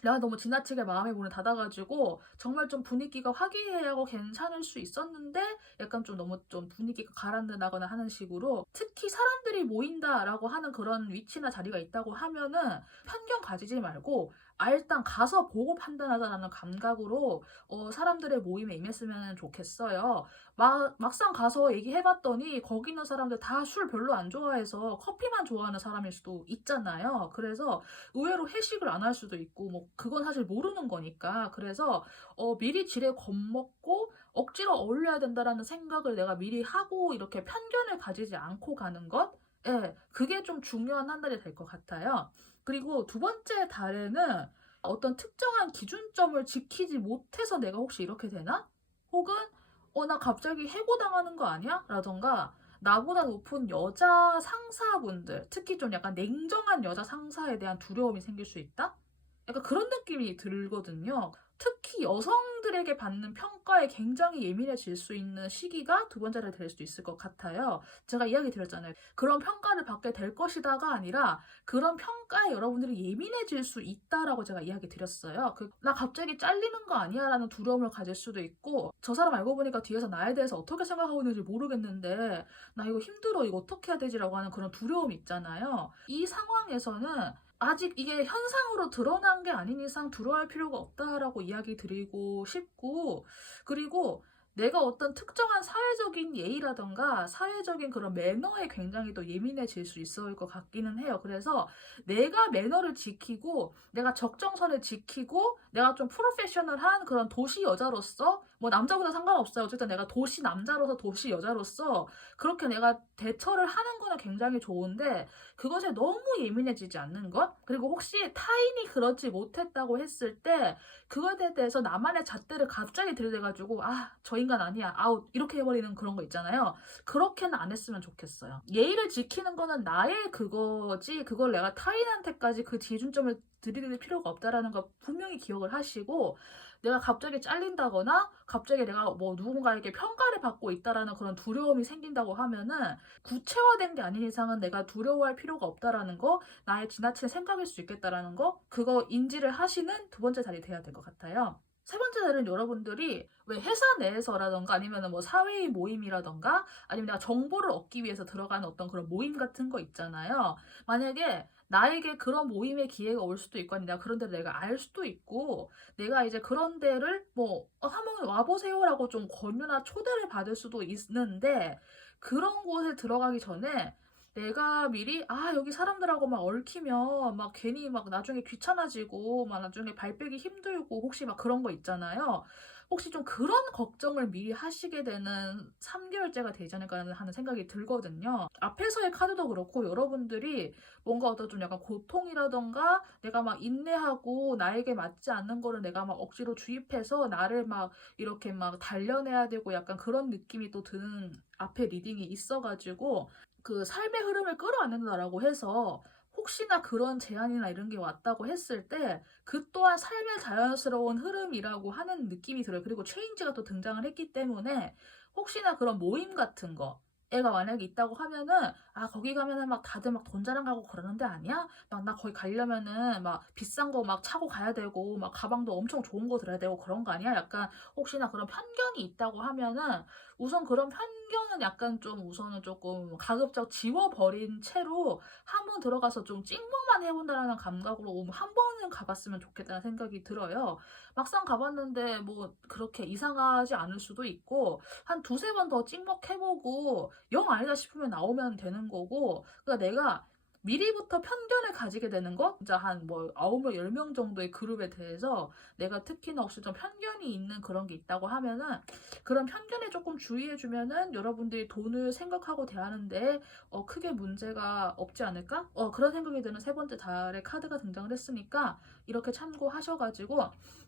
내가 너무 지나치게 마음의 문을 닫아가지고 정말 좀 분위기가 화기애애하고 괜찮을 수 있었는데 약간 좀 너무 좀 분위기가 가라앉는다거나 하는 식으로, 특히 사람들이 모인다라고 하는 그런 위치나 자리가 있다고 하면은 편견 가지지 말고 일단 가서 보고 판단하자라는 감각으로 사람들의 모임에 임했으면 좋겠어요. 막상 가서 얘기해봤더니 거기 있는 사람들 다 술 별로 안 좋아해서 커피만 좋아하는 사람일 수도 있잖아요. 그래서 의외로 회식을 안 할 수도 있고, 뭐 그건 사실 모르는 거니까. 그래서 미리 지레 겁먹고 억지로 어울려야 된다라는 생각을 내가 미리 하고 이렇게 편견을 가지지 않고 가는 것, 예, 그게 좀 중요한 한 달이 될 것 같아요. 그리고 두 번째 달에는 어떤 특정한 기준점을 지키지 못해서 내가 혹시 이렇게 되나? 혹은 나 갑자기 해고당하는 거 아니야? 라던가 나보다 높은 여자 상사분들, 특히 좀 약간 냉정한 여자 상사에 대한 두려움이 생길 수 있다? 약간 그런 느낌이 들거든요. 특히 여성들에게 받는 평가에 굉장히 예민해질 수 있는 시기가 두 번째로 될 수도 있을 것 같아요. 제가 이야기 드렸잖아요. 그런 평가를 받게 될 것이다가 아니라 그런 평가에 여러분들이 예민해질 수 있다라고 제가 이야기 드렸어요. 나 갑자기 잘리는 거 아니야? 라는 두려움을 가질 수도 있고, 저 사람 알고 보니까 뒤에서 나에 대해서 어떻게 생각하고 있는지 모르겠는데 나 이거 힘들어, 이거 어떻게 해야 되지라고 하는 그런 두려움 있잖아요. 이 상황에서는 아직 이게 현상으로 드러난 게 아닌 이상 두려워할 필요가 없다라고 이야기 드리고 싶고, 그리고 내가 어떤 특정한 사회적인 예의라던가 사회적인 그런 매너에 굉장히 더 예민해질 수 있을 것 같기는 해요. 그래서 내가 매너를 지키고 내가 적정선을 지키고 내가 좀 프로페셔널한 그런 도시 여자로서, 뭐 남자보다 상관없어요. 어쨌든 내가 도시 남자로서 도시 여자로서 그렇게 내가 대처를 하는 거는 굉장히 좋은데, 그것에 너무 예민해지지 않는 것? 그리고 혹시 타인이 그러지 못했다고 했을 때 그것에 대해서 나만의 잣대를 갑자기 들이대가지고 저 인간 아니야, 아웃, 이렇게 해버리는 그런 거 있잖아요. 그렇게는 안 했으면 좋겠어요. 예의를 지키는 거는 나의 그거지, 그걸 내가 타인한테까지 그 기준점을 들이댈 필요가 없다라는 거 분명히 기억을 하시고, 내가 갑자기 잘린다거나 갑자기 내가 뭐 누군가에게 평가를 받고 있다라는 그런 두려움이 생긴다고 하면은 구체화된 게 아닌 이상은 내가 두려워할 필요가 없다라는 거, 나의 지나친 생각일 수 있겠다라는 거, 그거 인지를 하시는 두 번째 자리 돼야 될 것 같아요. 세 번째 자리는 여러분들이 왜 회사 내에서라던가 아니면 뭐 사회의 모임이라던가 아니면 내가 정보를 얻기 위해서 들어가는 어떤 그런 모임 같은 거 있잖아요. 만약에 나에게 그런 모임의 기회가 올 수도 있고, 아니 내가 그런 데를 내가 알 수도 있고, 내가 이제 그런 데를 뭐 한번 와보세요라고 좀 권유나 초대를 받을 수도 있는데, 그런 곳에 들어가기 전에 내가 미리 여기 사람들하고 막 얽히면 막 괜히 막 나중에 귀찮아지고 막 나중에 발 빼기 힘들고 혹시 막 그런 거 있잖아요. 혹시 좀 그런 걱정을 미리 하시게 되는 3개월째가 되지 않을까 하는 생각이 들거든요. 앞에서의 카드도 그렇고 여러분들이 뭔가 어떤 좀 약간 고통이라던가 내가 막 인내하고 나에게 맞지 않는 거를 내가 막 억지로 주입해서 나를 막 이렇게 막 단련해야 되고 약간 그런 느낌이 또 드는 앞에 리딩이 있어가지고, 그 삶의 흐름을 끌어안는다라고 해서 혹시나 그런 제안이나 이런 게 왔다고 했을 때 그 또한 삶의 자연스러운 흐름이라고 하는 느낌이 들어요. 그리고 체인지가 또 등장을 했기 때문에 혹시나 그런 모임 같은 거 애가 만약에 있다고 하면은 거기 가면은 막 다들 막 돈 자랑하고 그러는 데 아니야? 막 나 거기 가려면은 막 비싼 거 막 차고 가야 되고 막 가방도 엄청 좋은 거 들어야 되고 그런 거 아니야? 약간 혹시나 그런 편견이 있다고 하면은 우선 그런 편견은 약간 좀 우선은 조금 가급적 지워버린 채로 한번 들어가서 좀 찍먹만 해본다라는 감각으로 한 번은 가봤으면 좋겠다는 생각이 들어요. 막상 가봤는데 뭐 그렇게 이상하지 않을 수도 있고, 한 두세 번 더 찍먹해보고 영 아니다 싶으면 나오면 되는 거고, 그러니까 내가 미리부터 편견을 가지게 되는 거, 진짜 한 뭐 9명, 10명 정도의 그룹에 대해서 내가 특히나 혹시 좀 편견이 있는 그런 게 있다고 하면은 그런 편견에 조금 주의해주면은 여러분들이 돈을 생각하고 대하는데 크게 문제가 없지 않을까? 그런 생각이 드는 세 번째 달의 카드가 등장을 했으니까 이렇게 참고하셔가지고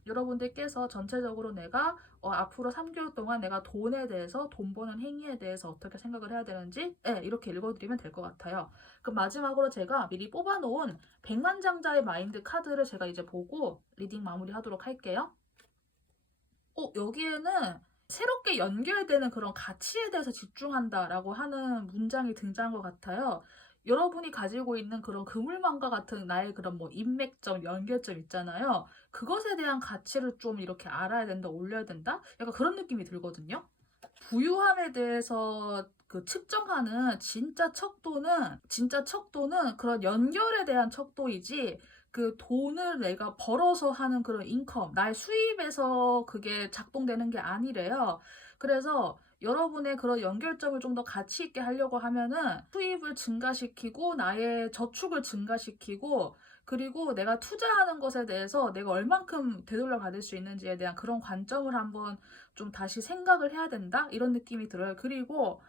여러분들께서 전체적으로 내가 앞으로 3개월 동안 내가 돈에 대해서, 돈 버는 행위에 대해서 어떻게 생각을 해야 되는지 이렇게 읽어드리면 될 것 같아요. 그럼 마지막으로 제가 미리 뽑아놓은 백만장자의 마인드 카드를 제가 이제 보고 리딩 마무리하도록 할게요. 여기에는 새롭게 연결되는 그런 가치에 대해서 집중한다라고 하는 문장이 등장한 것 같아요. 여러분이 가지고 있는 그런 그물망과 같은 나의 그런 뭐 인맥점, 연결점 있잖아요. 그것에 대한 가치를 좀 이렇게 알아야 된다, 올려야 된다? 약간 그런 느낌이 들거든요. 부유함에 대해서 그 측정하는 진짜 척도는 그런 연결에 대한 척도이지 그 돈을 내가 벌어서 하는 그런 인컴, 나의 수입에서 그게 작동되는 게 아니래요. 그래서 여러분의 그런 연결점을 좀 더 가치 있게 하려고 하면은 수입을 증가시키고 나의 저축을 증가시키고 그리고 내가 투자하는 것에 대해서 내가 얼만큼 되돌려 받을 수 있는지에 대한 그런 관점을 한번 좀 다시 생각을 해야 된다? 이런 느낌이 들어요. 그리고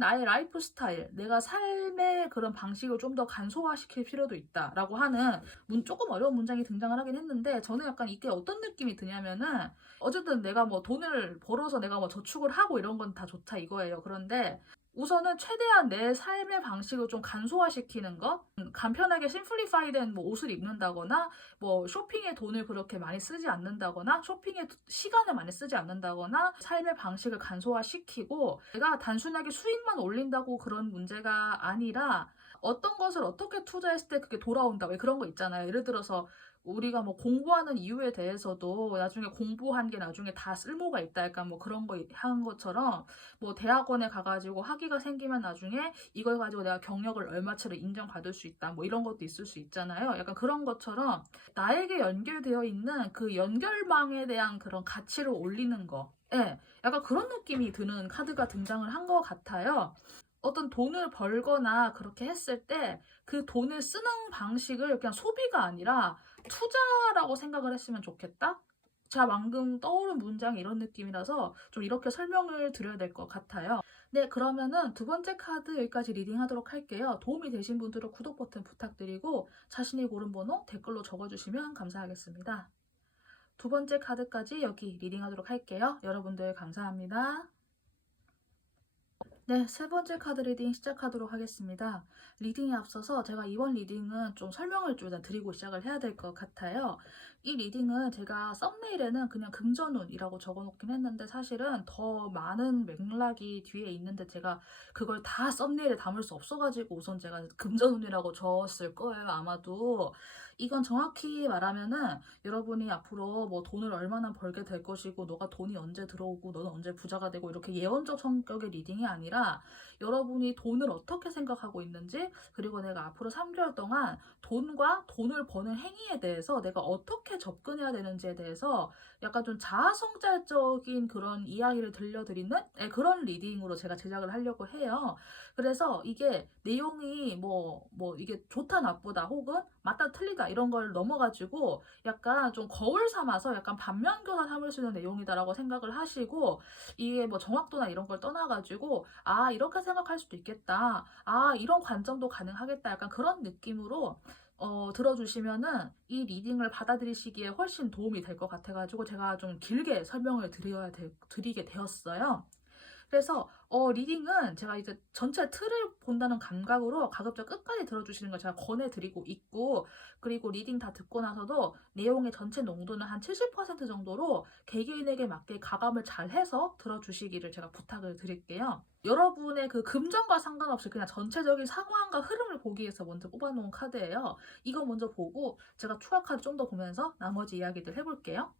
나의 라이프 스타일, 내가 삶의 그런 방식을 좀 더 간소화시킬 필요도 있다라고 하는 조금 어려운 문장이 등장을 하긴 했는데 저는 약간 이게 어떤 느낌이 드냐면은 어쨌든 내가 뭐 돈을 벌어서 내가 뭐 저축을 하고 이런 건 다 좋다 이거예요. 그런데 우선은 최대한 내 삶의 방식을 좀 간소화시키는 것, 간편하게 심플리파이된 뭐 옷을 입는다거나, 뭐 쇼핑에 돈을 그렇게 많이 쓰지 않는다거나, 쇼핑에 시간을 많이 쓰지 않는다거나, 삶의 방식을 간소화시키고, 내가 단순하게 수익만 올린다고 그런 문제가 아니라, 어떤 것을 어떻게 투자했을 때 그게 돌아온다. 왜 그런 거 있잖아요. 예를 들어서 우리가 뭐 공부하는 이유에 대해서도 나중에 공부한 게 나중에 다 쓸모가 있다. 약간 뭐 그런 거 한 것처럼 뭐 대학원에 가가지고 학위가 생기면 나중에 이걸 가지고 내가 경력을 얼마치를 인정받을 수 있다. 뭐 이런 것도 있을 수 있잖아요. 약간 그런 것처럼 나에게 연결되어 있는 그 연결망에 대한 그런 가치를 올리는 거. 약간 그런 느낌이 드는 카드가 등장을 한 것 같아요. 어떤 돈을 벌거나 그렇게 했을 때 그 돈을 쓰는 방식을 그냥 소비가 아니라 투자라고 생각을 했으면 좋겠다? 제가 방금 떠오른 문장이 이런 느낌이라서 좀 이렇게 설명을 드려야 될 것 같아요. 네, 그러면은 두 번째 카드 여기까지 리딩하도록 할게요. 도움이 되신 분들은 구독 버튼 부탁드리고 자신이 고른 번호 댓글로 적어주시면 감사하겠습니다. 두 번째 카드까지 여기 리딩하도록 할게요. 여러분들 감사합니다. 네, 세 번째 카드 리딩 시작하도록 하겠습니다. 리딩에 앞서서 제가 이번 리딩은 좀 설명을 좀 드리고 시작을 해야 될 것 같아요. 이 리딩은 제가 썸네일에는 그냥 금전운이라고 적어놓긴 했는데 사실은 더 많은 맥락이 뒤에 있는데 제가 그걸 다 썸네일에 담을 수 없어가지고 우선 제가 금전운이라고 적었을 거예요, 아마도. 이건 정확히 말하면은 여러분이 앞으로 뭐 돈을 얼마나 벌게 될 것이고 너가 돈이 언제 들어오고 너는 언제 부자가 되고 이렇게 예언적 성격의 리딩이 아니라 여러분이 돈을 어떻게 생각하고 있는지 그리고 내가 앞으로 3개월 동안 돈과 돈을 버는 행위에 대해서 내가 어떻게 접근해야 되는지에 대해서 약간 좀 자아성찰적인 그런 이야기를 들려드리는 그런 리딩으로 제가 제작을 하려고 해요. 그래서 이게 내용이 뭐 이게 좋다 나쁘다 혹은 맞다 틀리다 이런 걸 넘어가지고 약간 좀 거울 삼아서 약간 반면교사 삼을 수 있는 내용이다라고 생각을 하시고 이게 뭐 정확도나 이런 걸 떠나가지고 아 이렇게 생각할 수도 있겠다 아 이런 관점도 가능하겠다 약간 그런 느낌으로 들어주시면은 이 리딩을 받아들이시기에 훨씬 도움이 될 것 같아가지고 제가 좀 길게 설명을 드리게 되었어요. 그래서 리딩은 제가 이제 전체 틀을 본다는 감각으로 가급적 끝까지 들어주시는 걸 제가 권해드리고 있고 그리고 리딩 다 듣고 나서도 내용의 전체 농도는 한 70% 정도로 개개인에게 맞게 가감을 잘 해서 들어주시기를 제가 부탁을 드릴게요. 여러분의 그 금전과 상관없이 그냥 전체적인 상황과 흐름을 보기 위해서 먼저 뽑아놓은 카드예요. 이거 먼저 보고 제가 추가 카드 좀 더 보면서 나머지 이야기들 해볼게요.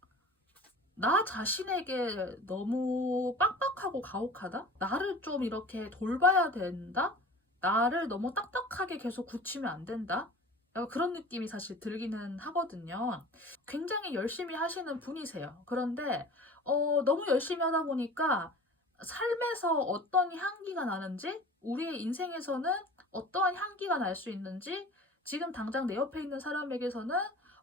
나 자신에게 너무 빡빡하고 가혹하다? 나를 좀 이렇게 돌봐야 된다? 나를 너무 딱딱하게 계속 굳히면 안 된다? 약간 그런 느낌이 사실 들기는 하거든요. 굉장히 열심히 하시는 분이세요. 그런데 너무 열심히 하다 보니까 삶에서 어떤 향기가 나는지, 우리의 인생에서는 어떠한 향기가 날 수 있는지, 지금 당장 내 옆에 있는 사람에게서는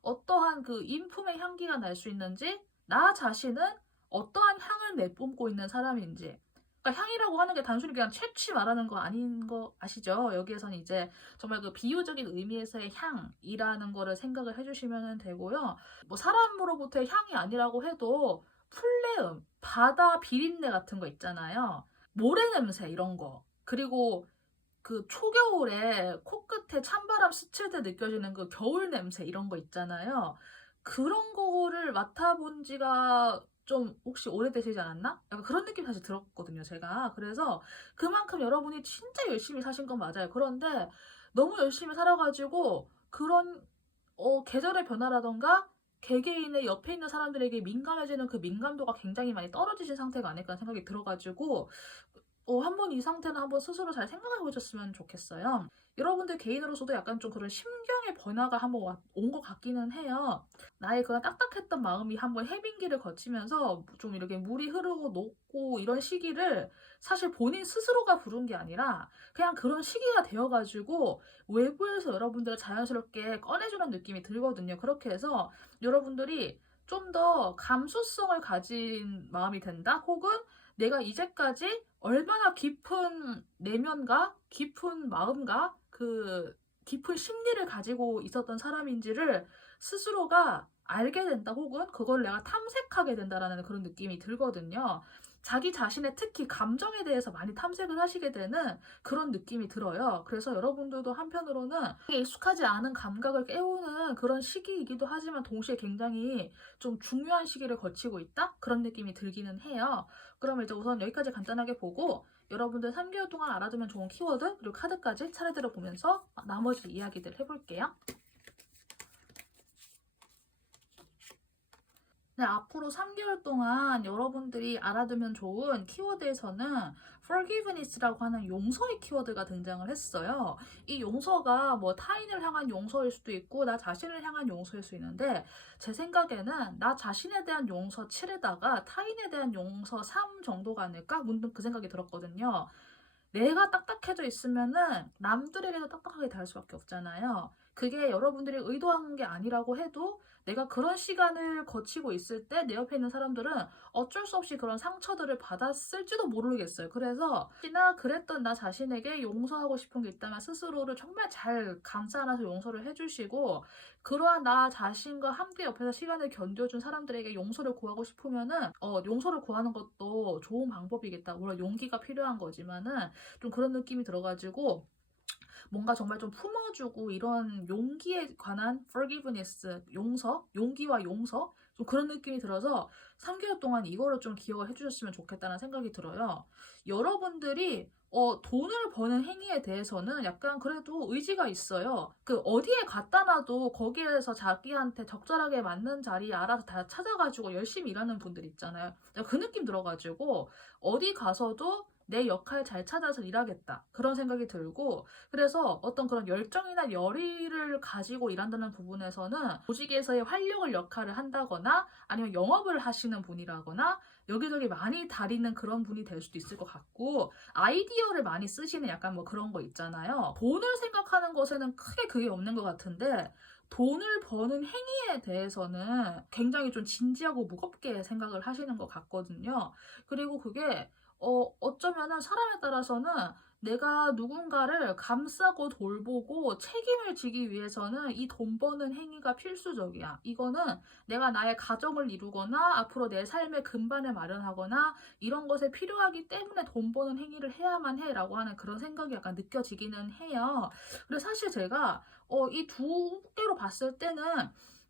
어떠한 그 인품의 향기가 날 수 있는지, 나 자신은 어떠한 향을 내뿜고 있는 사람인지, 그러니까 향이라고 하는 게 단순히 그냥 채취 말하는 거 아닌 거 아시죠? 여기에서는 이제 정말 그 비유적인 의미에서의 향이라는 거를 생각을 해주시면 되고요. 뭐 사람으로부터의 향이 아니라고 해도 풀내음, 바다 비린내 같은 거 있잖아요. 모래 냄새 이런 거. 그리고 그 초겨울에 코끝에 찬바람 스칠 때 느껴지는 그 겨울 냄새 이런 거 있잖아요. 그런 거를 맡아본 지가 좀 혹시 오래되시지 않았나? 약간 그런 느낌이 사실 들었거든요, 제가. 그래서 그만큼 여러분이 진짜 열심히 사신 건 맞아요. 그런데 너무 열심히 살아가지고 그런 계절의 변화라던가 개개인의 옆에 있는 사람들에게 민감해지는 그 민감도가 굉장히 많이 떨어지신 상태가 아닐까 생각이 들어가지고 한번 이 상태는 한번 스스로 잘 생각해 보셨으면 좋겠어요. 여러분들 개인으로서도 약간 좀 그런 심경의 변화가 한번 온 것 같기는 해요. 나의 그런 딱딱했던 마음이 한번 해빙기를 거치면서 좀 이렇게 물이 흐르고 녹고 이런 시기를 사실 본인 스스로가 부른 게 아니라 그냥 그런 시기가 되어가지고 외부에서 여러분들을 자연스럽게 꺼내주는 느낌이 들거든요. 그렇게 해서 여러분들이 좀 더 감수성을 가진 마음이 된다? 혹은 내가 이제까지 얼마나 깊은 내면과 깊은 마음과 그 깊은 심리를 가지고 있었던 사람인지를 스스로가 알게 된다 혹은 그걸 내가 탐색하게 된다라는 그런 느낌이 들거든요. 자기 자신의 특히 감정에 대해서 많이 탐색을 하시게 되는 그런 느낌이 들어요. 그래서 여러분들도 한편으로는 익숙하지 않은 감각을 깨우는 그런 시기이기도 하지만 동시에 굉장히 좀 중요한 시기를 거치고 있다? 그런 느낌이 들기는 해요. 그러면 이제 우선 여기까지 간단하게 보고 여러분들 3개월 동안 알아두면 좋은 키워드 그리고 카드까지 차례대로 보면서 나머지 이야기들 해볼게요. 네, 앞으로 3개월 동안 여러분들이 알아두면 좋은 키워드에서는 forgiveness라고 하는 용서의 키워드가 등장을 했어요. 이 용서가 뭐 타인을 향한 용서일 수도 있고 나 자신을 향한 용서일 수 있는데 제 생각에는 나 자신에 대한 용서 7에다가 타인에 대한 용서 3 정도가 아닐까? 문득 그 생각이 들었거든요. 내가 딱딱해져 있으면은 남들에게도 딱딱하게 대할 수밖에 없잖아요. 그게 여러분들이 의도한 게 아니라고 해도 내가 그런 시간을 거치고 있을 때 내 옆에 있는 사람들은 어쩔 수 없이 그런 상처들을 받았을지도 모르겠어요. 그래서 혹시나 그랬던 나 자신에게 용서하고 싶은 게 있다면 스스로를 정말 잘 감싸 안아서 용서를 해주시고 그러한 나 자신과 함께 옆에서 시간을 견뎌준 사람들에게 용서를 구하고 싶으면은 용서를 구하는 것도 좋은 방법이겠다. 물론 용기가 필요한 거지만은 좀 그런 느낌이 들어가지고 뭔가 정말 좀 품어주고 이런 용기에 관한 forgiveness, 용서, 용기와 용서 좀 그런 느낌이 들어서 3개월 동안 이거를 좀 기억을 해주셨으면 좋겠다는 생각이 들어요. 여러분들이 돈을 버는 행위에 대해서는 약간 그래도 의지가 있어요. 그 어디에 갖다 놔도 거기에서 자기한테 적절하게 맞는 자리에 알아서 다 찾아가지고 열심히 일하는 분들 있잖아요. 그 느낌 들어가지고 어디 가서도 내 역할 잘 찾아서 일하겠다. 그런 생각이 들고 그래서 어떤 그런 열정이나 열의를 가지고 일한다는 부분에서는 조직에서의 활력을 역할을 한다거나 아니면 영업을 하시는 분이라거나 여기저기 많이 다니는 그런 분이 될 수도 있을 것 같고 아이디어를 많이 쓰시는 약간 뭐 그런 거 있잖아요. 돈을 생각하는 것에는 크게 그게 없는 것 같은데 돈을 버는 행위에 대해서는 굉장히 좀 진지하고 무겁게 생각을 하시는 것 같거든요. 그리고 그게 어쩌면은 사람에 따라서는 내가 누군가를 감싸고 돌보고 책임을 지기 위해서는 이 돈 버는 행위가 필수적이야. 이거는 내가 나의 가정을 이루거나 앞으로 내 삶의 근반을 마련하거나 이런 것에 필요하기 때문에 돈 버는 행위를 해야만 해라고 하는 그런 생각이 약간 느껴지기는 해요. 그래서 사실 제가 이 두 개로 봤을 때는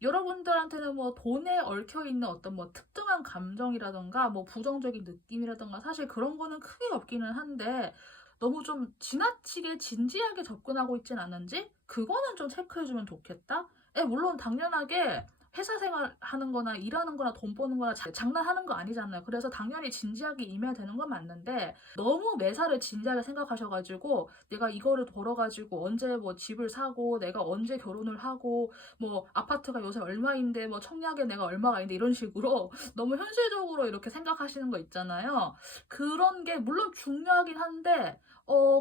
여러분들한테는 뭐 돈에 얽혀 있는 어떤 뭐 특정한 감정이라던가 뭐 부정적인 느낌이라던가 사실 그런 거는 크게 없기는 한데 너무 좀 지나치게 진지하게 접근하고 있진 않은지 그거는 좀 체크해주면 좋겠다. 물론 당연하게 회사 생활 하는 거나 일하는 거나 돈 버는 거나 장난하는 거 아니잖아요. 그래서 당연히 진지하게 임해야 되는 건 맞는데 너무 매사를 진지하게 생각하셔가지고 내가 이거를 벌어가지고 언제 뭐 집을 사고 내가 언제 결혼을 하고 뭐 아파트가 요새 얼마인데 뭐 청약에 내가 얼마가 있는데 이런 식으로 너무 현실적으로 이렇게 생각하시는 거 있잖아요. 그런 게 물론 중요하긴 한데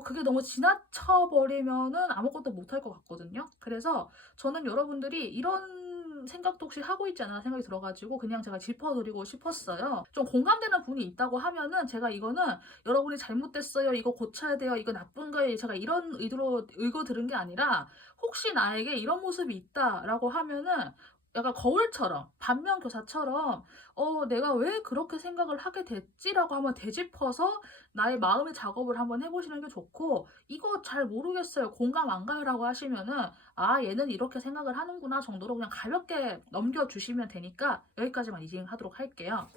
그게 너무 지나쳐 버리면은 아무것도 못할 것 같거든요. 그래서 저는 여러분들이 이런 그런 생각도 혹시 하고 있지 않나 생각이 들어가지고 그냥 제가 짚어드리고 싶었어요. 좀 공감되는 부분이 있다고 하면은 제가 이거는 여러분이 잘못됐어요, 이거 고쳐야 돼요, 이거 나쁜 거예요, 제가 이런 의도로 읽어 들은 게 아니라 혹시 나에게 이런 모습이 있다라고 하면은 약간 거울처럼 반면교사처럼 내가 왜 그렇게 생각을 하게 됐지라고 한번 되짚어서 나의 마음의 작업을 한번 해보시는 게 좋고, 이거 잘 모르겠어요, 공감 안 가요라고 하시면은 아, 얘는 이렇게 생각을 하는구나 정도로 그냥 가볍게 넘겨주시면 되니까 여기까지만 이행하도록 할게요.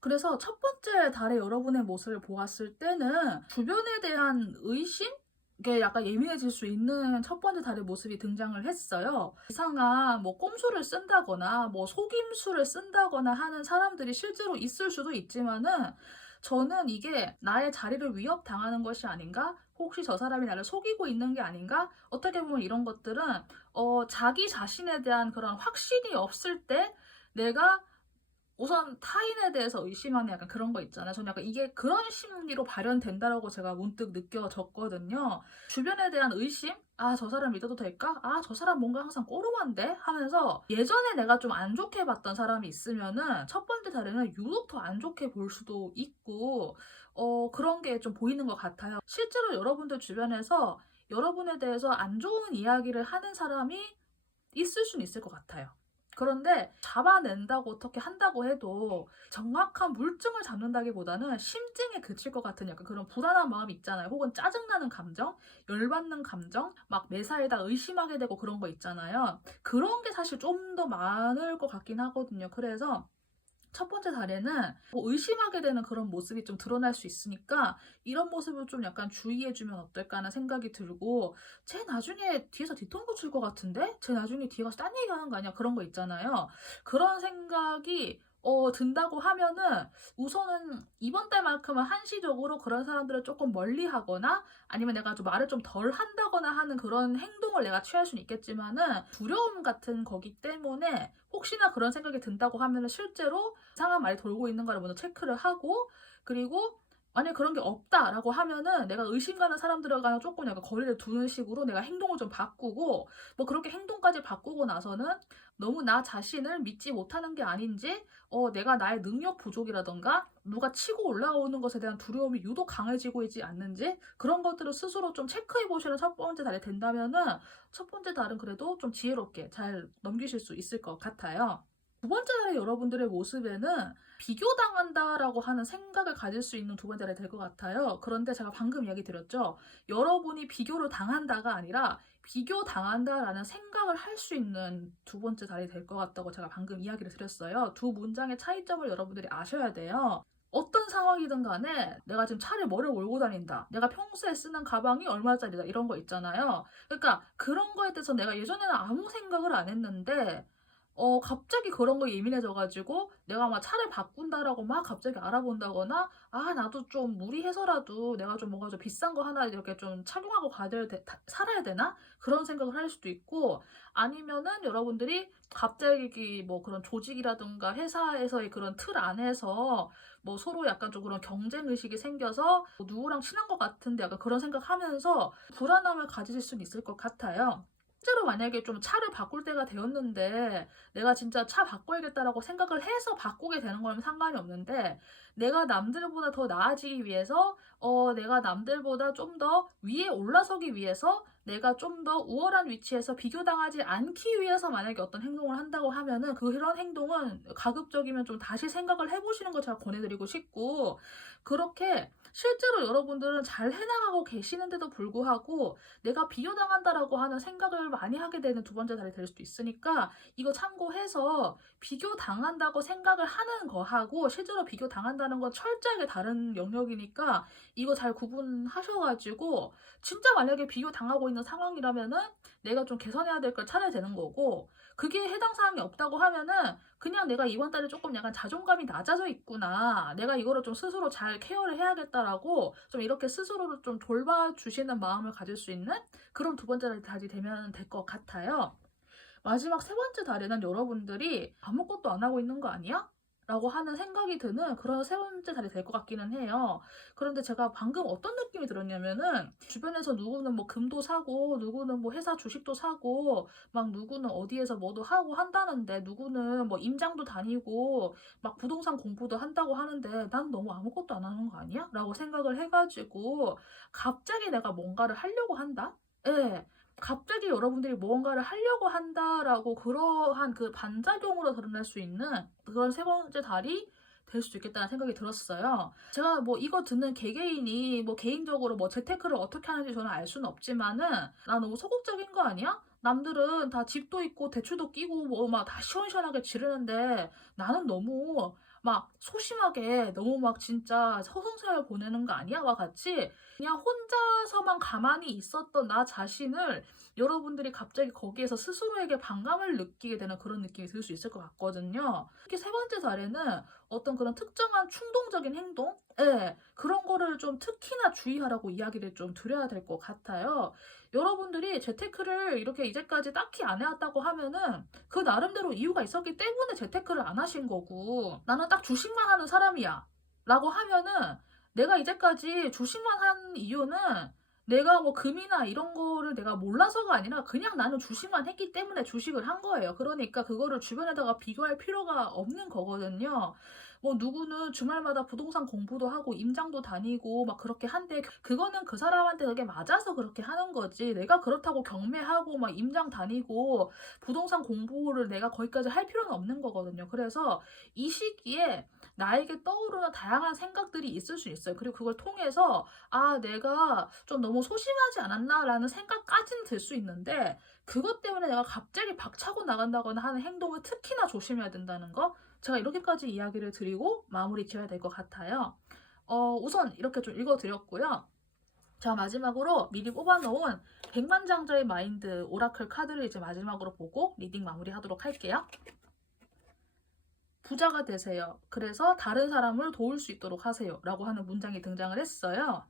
그래서 첫 번째 달에 여러분의 모습을 보았을 때는 주변에 대한 의심? 이게 약간 예민해질 수 있는 첫 번째 달의 모습이 등장을 했어요. 이상한 뭐 꼼수를 쓴다거나 뭐 속임수를 쓴다거나 하는 사람들이 실제로 있을 수도 있지만은 저는 이게 나의 자리를 위협당하는 것이 아닌가? 혹시 저 사람이 나를 속이고 있는 게 아닌가? 어떻게 보면 이런 것들은 자기 자신에 대한 그런 확신이 없을 때 내가 우선 타인에 대해서 의심하는 약간 그런 거 있잖아요. 저는 약간 이게 그런 심리로 발현된다라고 제가 문득 느껴졌거든요. 주변에 대한 의심? 아, 저 사람 믿어도 될까? 아, 저 사람 뭔가 항상 꼬름한데? 하면서 예전에 내가 좀 안 좋게 봤던 사람이 있으면은 첫 번째 달에는 유독 더 안 좋게 볼 수도 있고, 그런 게 좀 보이는 것 같아요. 실제로 여러분들 주변에서 여러분에 대해서 안 좋은 이야기를 하는 사람이 있을 수는 있을 것 같아요. 그런데 잡아낸다고 어떻게 한다고 해도 정확한 물증을 잡는다기보다는 심증에 그칠 것 같은 약간 그런 불안한 마음이 있잖아요. 혹은 짜증나는 감정, 열받는 감정, 막 매사에다 의심하게 되고 그런 거 있잖아요. 그런 게 사실 좀 더 많을 것 같긴 하거든요. 그래서 첫 번째 달에는 뭐 의심하게 되는 그런 모습이 좀 드러날 수 있으니까 이런 모습을 좀 약간 주의해주면 어떨까 하는 생각이 들고, 쟤 나중에 뒤에서 뒤통수 칠 것 같은데? 쟤 나중에 뒤에 가서 딴 얘기하는 거 아니야? 그런 거 있잖아요. 그런 생각이 든다고 하면은 우선은 이번 달만큼은 한시적으로 그런 사람들을 조금 멀리 하거나 아니면 내가 좀 말을 좀 덜 한다거나 하는 그런 행동을 내가 취할 수는 있겠지만은 두려움 같은 거기 때문에 혹시나 그런 생각이 든다고 하면은 실제로 이상한 말이 돌고 있는 거를 먼저 체크를 하고, 그리고 만약에 그런 게 없다라고 하면은 내가 의심 가는 사람들과는 조금 약간 거리를 두는 식으로 내가 행동을 좀 바꾸고, 뭐 그렇게 행동까지 바꾸고 나서는 너무 나 자신을 믿지 못하는 게 아닌지, 내가 나의 능력 부족이라던가 누가 치고 올라오는 것에 대한 두려움이 유독 강해지고 있지 않는지 그런 것들을 스스로 좀 체크해 보시는 첫 번째 달이 된다면은 첫 번째 달은 그래도 좀 지혜롭게 잘 넘기실 수 있을 것 같아요. 두 번째 달의 여러분들의 모습에는 비교당한다라고 하는 생각을 가질 수 있는 두 번째 달이 될 것 같아요. 그런데 제가 방금 이야기 드렸죠. 여러분이 비교를 당한다가 아니라 비교당한다라는 생각을 할 수 있는 두 번째 달이 될 것 같다고 제가 방금 이야기를 드렸어요. 두 문장의 차이점을 여러분들이 아셔야 돼요. 어떤 상황이든 간에 내가 지금 차를 뭐를 몰고 다닌다, 내가 평소에 쓰는 가방이 얼마짜리다, 이런 거 있잖아요. 그러니까 그런 거에 대해서 내가 예전에는 아무 생각을 안 했는데 갑자기 그런 거 예민해져가지고 내가 막 차를 바꾼다라고 막 갑자기 알아본다거나, 아, 나도 좀 무리해서라도 내가 좀 뭔가 좀 비싼 거 하나 이렇게 좀 착용하고 살아야 되나? 그런 생각을 할 수도 있고, 아니면은 여러분들이 갑자기 뭐 그런 조직이라든가 회사에서의 그런 틀 안에서 뭐 서로 약간 좀 그런 경쟁 의식이 생겨서 뭐 누구랑 친한 것 같은데 약간 그런 생각하면서 불안함을 가지실 수는 있을 것 같아요. 실제로 만약에 좀 차를 바꿀 때가 되었는데 내가 진짜 차 바꿔야겠다라고 생각을 해서 바꾸게 되는 거면 상관이 없는데, 내가 남들보다 더 나아지기 위해서 내가 남들보다 좀 더 위에 올라서기 위해서 내가 좀 더 우월한 위치에서 비교당하지 않기 위해서 만약에 어떤 행동을 한다고 하면은 그런 행동은 가급적이면 좀 다시 생각을 해보시는 걸 제가 권해드리고 싶고, 그렇게 실제로 여러분들은 잘 해나가고 계시는데도 불구하고 내가 비교당한다라고 하는 생각을 많이 하게 되는 두 번째 달이 될 수도 있으니까 이거 참고해서, 비교당한다고 생각을 하는 거하고 실제로 비교당한다는 건 철저하게 다른 영역이니까 이거 잘 구분하셔가지고 진짜 만약에 비교당하고 있는 상황이라면은 내가 좀 개선해야 될 걸 찾아야 되는 거고, 그게 해당 사항이 없다고 하면은 그냥 내가 이번 달에 조금 약간 자존감이 낮아져 있구나, 내가 이거를 좀 스스로 잘 케어를 해야겠다라고 좀 이렇게 스스로를 좀 돌봐주시는 마음을 가질 수 있는 그런 두 번째 달이 되면 될 것 같아요. 마지막 세 번째 달에는 여러분들이 아무것도 안 하고 있는 거 아니야? 라고 하는 생각이 드는 그런 세 번째 달이 될 것 같기는 해요. 그런데 제가 방금 어떤 느낌이 들었냐면은 주변에서 누구는 뭐 금도 사고 누구는 뭐 회사 주식도 사고 막 누구는 어디에서 뭐도 하고 한다는데 누구는 뭐 임장도 다니고 막 부동산 공부도 한다고 하는데 난 너무 아무것도 안 하는 거 아니야? 라고 생각을 해가지고 갑자기 내가 뭔가를 하려고 한다? 예. 갑자기 여러분들이 무언가를 하려고 한다라고 그러한 그 반작용으로 드러날 수 있는 그런 세 번째 달이 될 수도 있겠다는 생각이 들었어요. 제가 뭐 이거 듣는 개개인이 뭐 개인적으로 뭐 재테크를 어떻게 하는지 저는 알 수는 없지만은 나 너무 소극적인 거 아니야? 남들은 다 집도 있고 대출도 끼고 뭐 막 다 시원시원하게 지르는데 나는 너무 막 소심하게 너무 막 진짜 서성생활 보내는 거 아니야? 와 같이 그냥 혼자서만 가만히 있었던 나 자신을 여러분들이 갑자기 거기에서 스스로에게 반감을 느끼게 되는 그런 느낌이 들 수 있을 것 같거든요. 특히 세 번째 사례는 어떤 그런 특정한 충동적인 행동? 예, 그런 거를 좀 특히나 주의하라고 이야기를 좀 드려야 될 것 같아요. 여러분들이 재테크를 이렇게 이제까지 딱히 안 해왔다고 하면은 그 나름대로 이유가 있었기 때문에 재테크를 안 하신 거고 나는 딱 주식만 하는 사람이야 라고 하면은 내가 이제까지 주식만 한 이유는 내가 뭐 금이나 이런 거를 내가 몰라서가 아니라 그냥 나는 주식만 했기 때문에 주식을 한 거예요. 그러니까 그거를 주변에다가 비교할 필요가 없는 거거든요. 뭐 누구는 주말마다 부동산 공부도 하고 임장도 다니고 막 그렇게 한데 그거는 그 사람한테 그게 맞아서 그렇게 하는 거지. 내가 그렇다고 경매하고 막 임장 다니고 부동산 공부를 내가 거기까지 할 필요는 없는 거거든요. 그래서 이 시기에 나에게 떠오르는 다양한 생각들이 있을 수 있어요. 그리고 그걸 통해서 아, 내가 좀 너무 소심하지 않았나라는 생각까지는 들 수 있는데 그것 때문에 내가 갑자기 박차고 나간다거나 하는 행동을 특히나 조심해야 된다는 거 제가 이렇게까지 이야기를 드리고 마무리 지어야 될 것 같아요. 우선 이렇게 좀 읽어드렸고요. 자, 마지막으로 미리 뽑아놓은 백만장자의 마인드 오라클 카드를 이제 마지막으로 보고 리딩 마무리하도록 할게요. 부자가 되세요. 그래서 다른 사람을 도울 수 있도록 하세요. 라고 하는 문장이 등장을 했어요.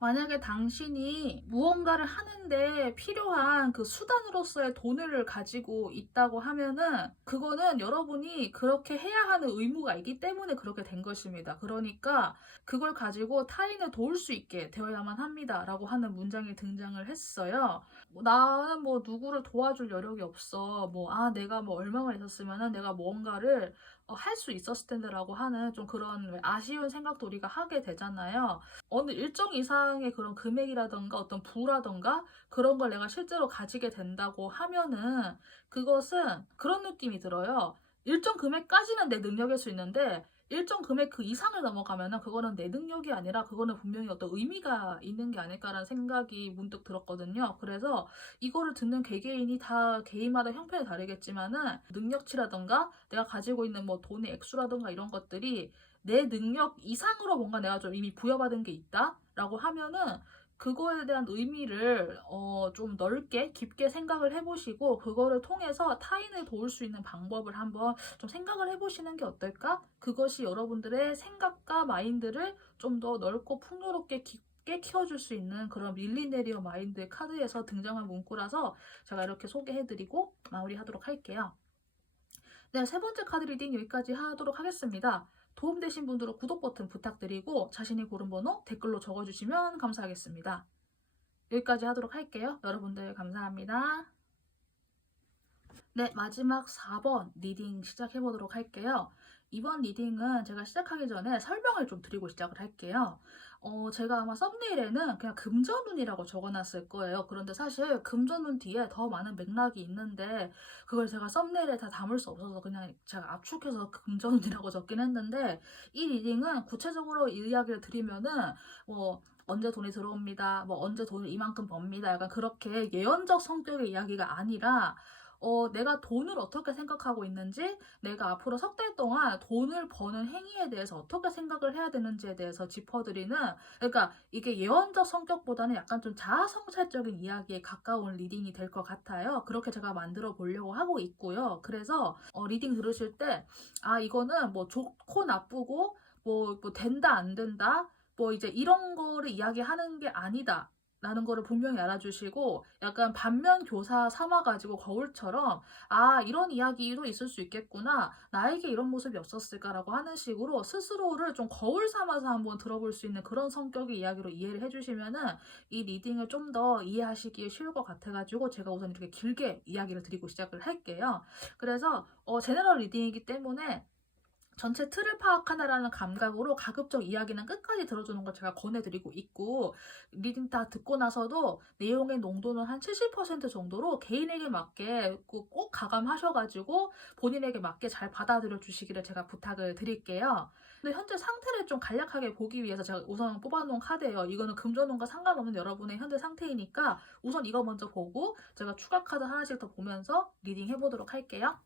만약에 당신이 무언가를 하는데 필요한 그 수단으로서의 돈을 가지고 있다고 하면은 그거는 여러분이 그렇게 해야 하는 의무가 있기 때문에 그렇게 된 것입니다. 그러니까 그걸 가지고 타인을 도울 수 있게 되어야만 합니다. 라고 하는 문장이 등장을 했어요. 뭐 나는 뭐 누구를 도와줄 여력이 없어. 뭐, 아, 내가 뭐 얼마만 있었으면은 내가 무언가를 할 수 있었을 텐데라고 하는 좀 그런 아쉬운 생각도 우리가 하게 되잖아요. 어느 일정 이상의 그런 금액이라던가 어떤 부라던가 그런 걸 내가 실제로 가지게 된다고 하면은 그것은 그런 느낌이 들어요. 일정 금액까지는 내 능력일 수 있는데 일정 금액 그 이상을 넘어가면은 그거는 내 능력이 아니라 그거는 분명히 어떤 의미가 있는 게 아닐까라는 생각이 문득 들었거든요. 그래서 이거를 듣는 개개인이 다 개인마다 형편이 다르겠지만은 능력치라던가 내가 가지고 있는 뭐 돈의 액수라던가 이런 것들이 내 능력 이상으로 뭔가 내가 좀 이미 부여받은 게 있다라고 하면은 그거에 대한 의미를 좀 넓게 깊게 생각을 해보시고 그거를 통해서 타인을 도울 수 있는 방법을 한번 좀 생각을 해보시는 게 어떨까? 그것이 여러분들의 생각과 마인드를 좀 더 넓고 풍요롭게 깊게 키워줄 수 있는 그런 밀리네리어 마인드 카드에서 등장한 문구라서 제가 이렇게 소개해드리고 마무리하도록 할게요. 네, 세 번째 카드 리딩 여기까지 하도록 하겠습니다. 도움되신 분들은 구독 버튼 부탁드리고 자신이 고른 번호 댓글로 적어주시면 감사하겠습니다. 여기까지 하도록 할게요. 여러분들 감사합니다. 네, 마지막 4번 리딩 시작해보도록 할게요. 이번 리딩은 제가 시작하기 전에 설명을 좀 드리고 시작을 할게요. 제가 아마 썸네일에는 그냥 금전운이라고 적어놨을 거예요. 그런데 사실 금전운 뒤에 더 많은 맥락이 있는데 그걸 제가 썸네일에 다 담을 수 없어서 그냥 제가 압축해서 금전운이라고 적긴 했는데 이 리딩은 구체적으로 이 이야기를 드리면은 뭐 언제 돈이 들어옵니다. 뭐 언제 돈을 이만큼 법니다. 약간 그렇게 예언적 성격의 이야기가 아니라 내가 돈을 어떻게 생각하고 있는지, 내가 앞으로 석 달 동안 돈을 버는 행위에 대해서 어떻게 생각을 해야 되는지에 대해서 짚어드리는, 그러니까 이게 예언적 성격보다는 약간 좀 자아성찰적인 이야기에 가까운 리딩이 될 것 같아요. 그렇게 제가 만들어 보려고 하고 있고요. 그래서 리딩 들으실 때, 아, 이거는 뭐 좋고 나쁘고, 뭐 된다, 안 된다, 뭐 이제 이런 거를 이야기하는 게 아니다. 라는 거를 분명히 알아주시고 약간 반면 교사 삼아가지고 거울처럼 아 이런 이야기도 있을 수 있겠구나 나에게 이런 모습이 없었을까라고 하는 식으로 스스로를 좀 거울 삼아서 한번 들어볼 수 있는 그런 성격의 이야기로 이해를 해주시면은 이 리딩을 좀 더 이해하시기 쉬울 것 같아가지고 제가 우선 이렇게 길게 이야기를 드리고 시작을 할게요. 그래서 제너럴 리딩이기 때문에 전체 틀을 파악하나라는 감각으로 가급적 이야기는 끝까지 들어주는 걸 제가 권해드리고 있고 리딩 다 듣고 나서도 내용의 농도는 한 70% 정도로 개인에게 맞게 꼭 가감하셔가지고 본인에게 맞게 잘 받아들여 주시기를 제가 부탁을 드릴게요. 근데 현재 상태를 좀 간략하게 보기 위해서 제가 우선 뽑아놓은 카드예요. 이거는 금전운과 상관없는 여러분의 현재 상태이니까 우선 이거 먼저 보고 제가 추가 카드 하나씩 더 보면서 리딩 해보도록 할게요.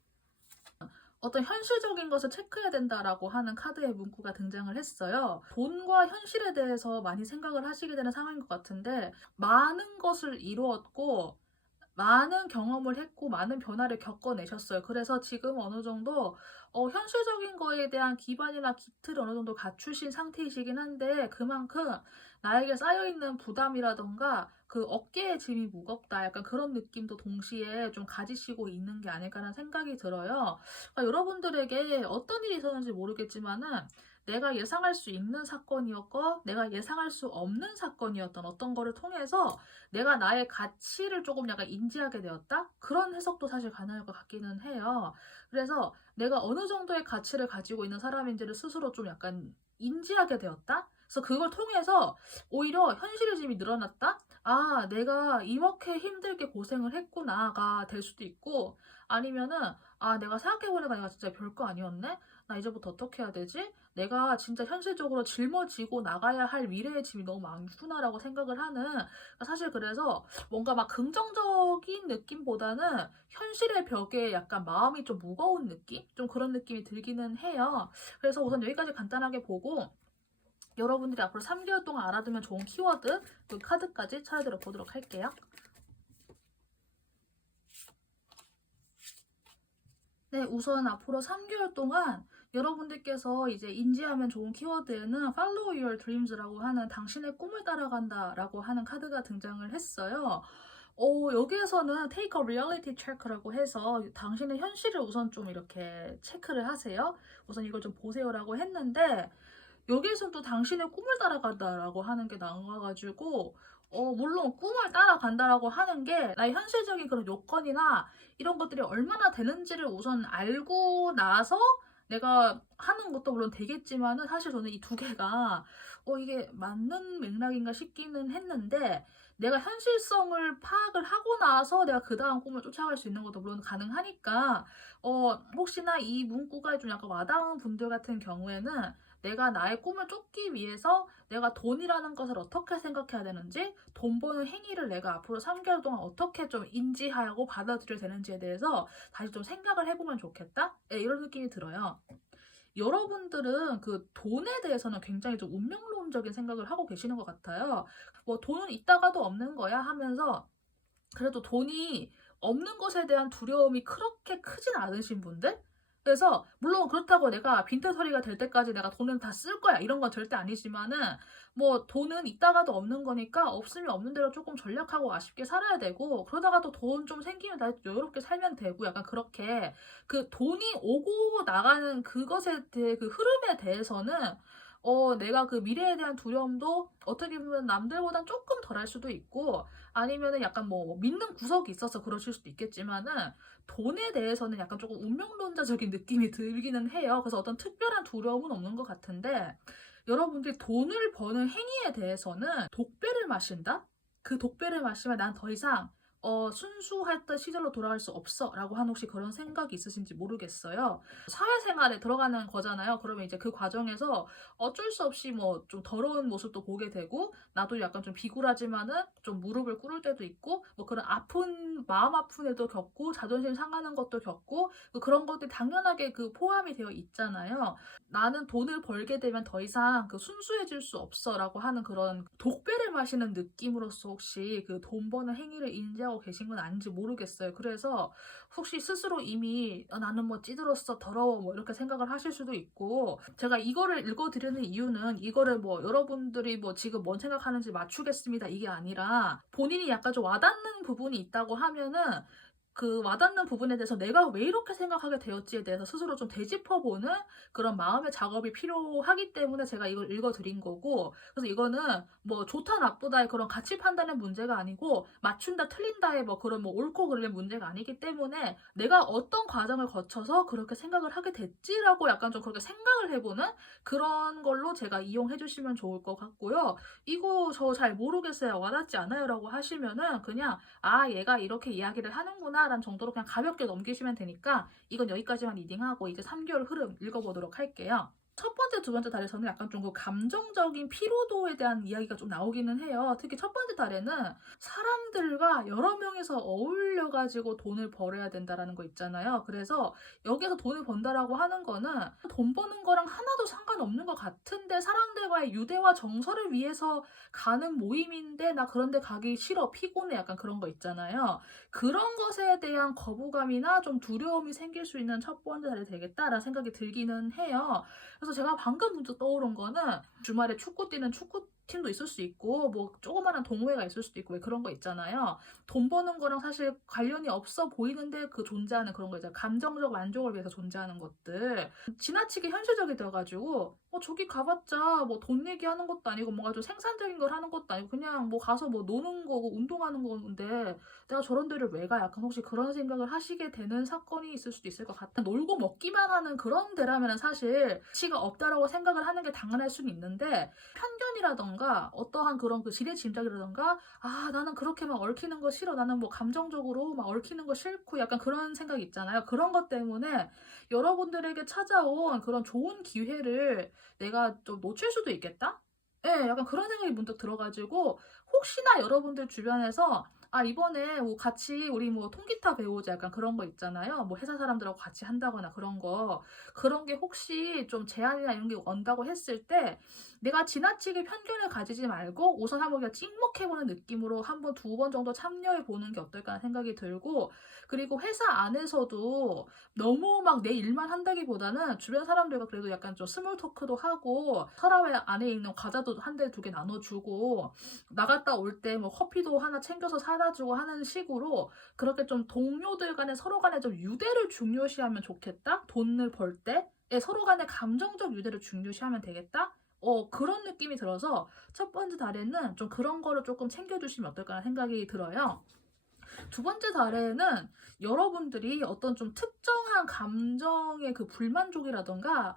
어떤 현실적인 것을 체크해야 된다라고 하는 카드의 문구가 등장을 했어요. 돈과 현실에 대해서 많이 생각을 하시게 되는 상황인 것 같은데 많은 것을 이루었고 많은 경험을 했고 많은 변화를 겪어내셨어요. 그래서 지금 어느 정도 현실적인 거에 대한 기반이나 기틀을 어느 정도 갖추신 상태이시긴 한데 그만큼 나에게 쌓여있는 부담이라던가 그 어깨의 짐이 무겁다 약간 그런 느낌도 동시에 좀 가지시고 있는 게 아닐까라는 생각이 들어요. 그러니까 여러분들에게 어떤 일이 있었는지 모르겠지만은 내가 예상할 수 있는 사건이었고 내가 예상할 수 없는 사건이었던 어떤 거를 통해서 내가 나의 가치를 조금 약간 인지하게 되었다? 그런 해석도 사실 가능할 것 같기는 해요. 그래서 내가 어느 정도의 가치를 가지고 있는 사람인지를 스스로 좀 약간 인지하게 되었다? 그래서 그걸 통해서 오히려 현실의 짐이 늘어났다? 아, 내가 이렇게 힘들게 고생을 했구나가 될 수도 있고, 아니면은, 아, 내가 생각해보니까 내가 진짜 별거 아니었네? 나 이제부터 어떻게 해야 되지? 내가 진짜 현실적으로 짊어지고 나가야 할 미래의 짐이 너무 많구나라고 생각을 하는, 사실 그래서 뭔가 막 긍정적인 느낌보다는 현실의 벽에 약간 마음이 좀 무거운 느낌? 좀 그런 느낌이 들기는 해요. 그래서 우선 여기까지 간단하게 보고, 여러분들이 앞으로 3개월 동안 알아두면 좋은 키워드, 그 카드까지 차례대로 보도록 할게요. 네, 우선 앞으로 3개월 동안 여러분들께서 이제 인지하면 좋은 키워드에는 Follow Your Dreams라고 하는 당신의 꿈을 따라간다라고 하는 카드가 등장을 했어요. 여기에서는 Take a Reality Check라고 해서 당신의 현실을 우선 좀 이렇게 체크를 하세요. 우선 이걸 좀 보세요라고 했는데 여기에서는 또 당신의 꿈을 따라간다라고 하는 게 나와가지고 물론 꿈을 따라간다라고 하는 게 나의 현실적인 그런 요건이나 이런 것들이 얼마나 되는지를 우선 알고 나서 내가 하는 것도 물론 되겠지만은 사실 저는 이 두 개가 이게 맞는 맥락인가 싶기는 했는데 내가 현실성을 파악을 하고 나서 내가 그 다음 꿈을 쫓아갈 수 있는 것도 물론 가능하니까 혹시나 이 문구가 좀 약간 와닿은 분들 같은 경우에는 내가 나의 꿈을 쫓기 위해서 내가 돈이라는 것을 어떻게 생각해야 되는지, 돈 버는 행위를 내가 앞으로 3개월 동안 어떻게 좀 인지하고 받아들여야 되는지에 대해서 다시 좀 생각을 해보면 좋겠다? 네, 이런 느낌이 들어요. 여러분들은 그 돈에 대해서는 굉장히 좀 운명론적인 생각을 하고 계시는 것 같아요. 뭐 돈은 있다가도 없는 거야 하면서 그래도 돈이 없는 것에 대한 두려움이 그렇게 크진 않으신 분들? 그래서 물론 그렇다고 내가 빈털터리가 될 때까지 내가 돈은 다 쓸 거야 이런 건 절대 아니지만은 뭐 돈은 있다가도 없는 거니까 없으면 없는 대로 조금 전략하고 아쉽게 살아야 되고 그러다가도 돈 좀 생기면 다시 여유롭게 살면 되고 약간 그렇게 그 돈이 오고 나가는 그것에 대해 그 흐름에 대해서는 내가 그 미래에 대한 두려움도 어떻게 보면 남들보단 조금 덜할 수도 있고 아니면은 약간 뭐 믿는 구석이 있어서 그러실 수도 있겠지만은 돈에 대해서는 약간 조금 운명론자적인 느낌이 들기는 해요. 그래서 어떤 특별한 두려움은 없는 것 같은데 여러분들이 돈을 버는 행위에 대해서는 독배를 마신다? 그 독배를 마시면 난 더 이상 순수했던 시절로 돌아갈 수 없어 라고 하는 혹시 그런 생각이 있으신지 모르겠어요. 사회생활에 들어가는 거잖아요. 그러면 이제 그 과정에서 어쩔 수 없이 뭐 좀 더러운 모습도 보게 되고 나도 약간 좀 비굴하지만은 좀 무릎을 꿇을 때도 있고 뭐 그런 아픈 마음 아픈 애도 겪고 자존심 상하는 것도 겪고 그런 것들이 당연하게 그 포함이 되어 있잖아요. 나는 돈을 벌게 되면 더 이상 그 순수해질 수 없어라고 하는 그런 독배를 마시는 느낌으로서 혹시 그 돈 버는 행위를 인지하고 생각하고 계신 건 아닌지 모르겠어요. 그래서 혹시 스스로 이미 나는 뭐 찌들었어, 더러워 뭐 이렇게 생각을 하실 수도 있고, 제가 이거를 읽어드리는 이유는 이거를 뭐 여러분들이 뭐 지금 뭔 생각하는지 맞추겠습니다 이게 아니라, 본인이 약간 좀 와닿는 부분이 있다고 하면은 그 와닿는 부분에 대해서 내가 왜 이렇게 생각하게 되었지에 대해서 스스로 좀 되짚어보는 그런 마음의 작업이 필요하기 때문에 제가 이걸 읽어드린 거고, 그래서 이거는 뭐 좋다 나쁘다의 그런 가치 판단의 문제가 아니고 맞춘다 틀린다의 뭐 그런 뭐 옳고 그름의 문제가 아니기 때문에 내가 어떤 과정을 거쳐서 그렇게 생각을 하게 됐지라고 약간 좀 그렇게 생각을 해보는 그런 걸로 제가 이용해 주시면 좋을 것 같고요. 이거 저 잘 모르겠어요, 와닿지 않아요 라고 하시면은 그냥 아, 얘가 이렇게 이야기를 하는구나 라는 정도로 그냥 가볍게 넘기시면 되니까 이건 여기까지만 리딩하고 이제 3개월 흐름 읽어보도록 할게요. 첫 번째, 두 번째 달에서는 약간 좀 그 감정적인 피로도에 대한 이야기가 좀 나오기는 해요. 특히 첫 번째 달에는 사람들과 여러 명이서 어울려가지고 돈을 벌어야 된다라는 거 있잖아요. 그래서 여기서 돈을 번다라고 하는 거는 돈 버는 거랑 하나도 상관없는 것 같은데 사람들과의 유대와 정서를 위해서 가는 모임인데 나 그런데 가기 싫어, 피곤해, 약간 그런 거 있잖아요. 그런 것에 대한 거부감이나 좀 두려움이 생길 수 있는 첫 번째 달이 되겠다라는 생각이 들기는 해요. 그래서 제가 방금 문득 떠오른 거는 주말에 축구 뛰는 축구팀도 있을 수 있고 뭐 조그마한 동호회가 있을 수도 있고 왜 그런 거 있잖아요. 돈 버는 거랑 사실 관련이 없어 보이는데 그 존재하는 그런 거 있잖아요. 감정적 만족을 위해서 존재하는 것들. 지나치게 현실적이 되어가지고 저기 가봤자 뭐 돈 얘기하는 것도 아니고 뭔가 좀 생산적인 걸 하는 것도 아니고 그냥 뭐 가서 뭐 노는 거고 운동하는 건데 내가 저런 데를 왜 가? 약간 혹시 그런 생각을 하시게 되는 사건이 있을 수도 있을 것 같아. 놀고 먹기만 하는 그런 데라면 사실 가치가 없다라고 생각을 하는 게 당연할 수는 있는데, 편견이라던가 어떠한 그런 그 지레짐작이라던가 아, 나는 그렇게 막 얽히는 거 싫어, 나는 뭐 감정적으로 막 얽히는 거 싫고 약간 그런 생각 있잖아요. 그런 것 때문에 여러분들에게 찾아온 그런 좋은 기회를 내가 좀 놓칠 수도 있겠다? 예, 약간 그런 생각이 문득 들어가지고 혹시나 여러분들 주변에서 아, 이번에 뭐 같이 우리 뭐 통기타 배우자 약간 그런 거 있잖아요. 뭐 회사 사람들하고 같이 한다거나 그런 거. 그런 게 혹시 좀 제안이나 이런 게 온다고 했을 때 내가 지나치게 편견을 가지지 말고 우선 한번 그냥 찍먹해보는 느낌으로 한 번, 두 번 정도 참여해보는 게 어떨까 생각이 들고, 그리고 회사 안에서도 너무 막 내 일만 한다기보다는 주변 사람들과 그래도 약간 좀 스몰 토크도 하고 서랍에 안에 있는 과자도 한 대, 두 개 나눠주고 나갔다 올 때 뭐 커피도 하나 챙겨서 사다 주고 하는 식으로 그렇게 좀 동료들 간에 서로 간에 좀 유대를 중요시하면 좋겠다? 돈을 벌 때? 서로 간에 감정적 유대를 중요시하면 되겠다? 그런 느낌이 들어서 첫 번째 달에는 좀 그런 거를 조금 챙겨주시면 어떨까 생각이 들어요. 두 번째 달에는 여러분들이 어떤 좀 특정한 감정의 그 불만족이라던가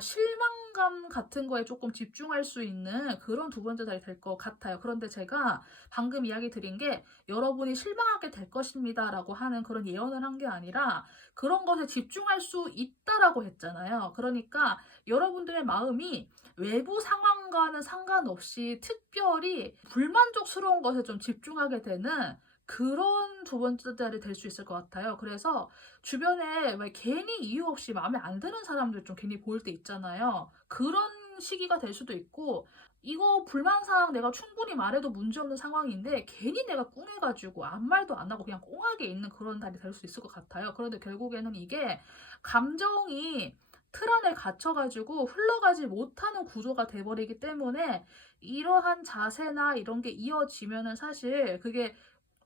실망감 같은 거에 조금 집중할 수 있는 그런 두 번째 달이 될 것 같아요. 그런데 제가 방금 이야기 드린 게 여러분이 실망하게 될 것입니다 라고 하는 그런 예언을 한 게 아니라 그런 것에 집중할 수 있다라고 했잖아요. 그러니까 여러분들의 마음이 외부 상황과는 상관없이 특별히 불만족스러운 것에 좀 집중하게 되는 그런 두 번째 달이 될 수 있을 것 같아요. 그래서 주변에 왜 괜히 이유 없이 마음에 안 드는 사람들 좀 괜히 보일 때 있잖아요. 그런 시기가 될 수도 있고, 이거 불만사항 내가 충분히 말해도 문제없는 상황인데 괜히 내가 꿍해가지고 아무 말도 안 하고 그냥 꽁하게 있는 그런 달이 될 수 있을 것 같아요. 그런데 결국에는 이게 감정이 틀 안에 갇혀가지고 흘러가지 못하는 구조가 돼버리기 때문에 이러한 자세나 이런 게 이어지면은 사실 그게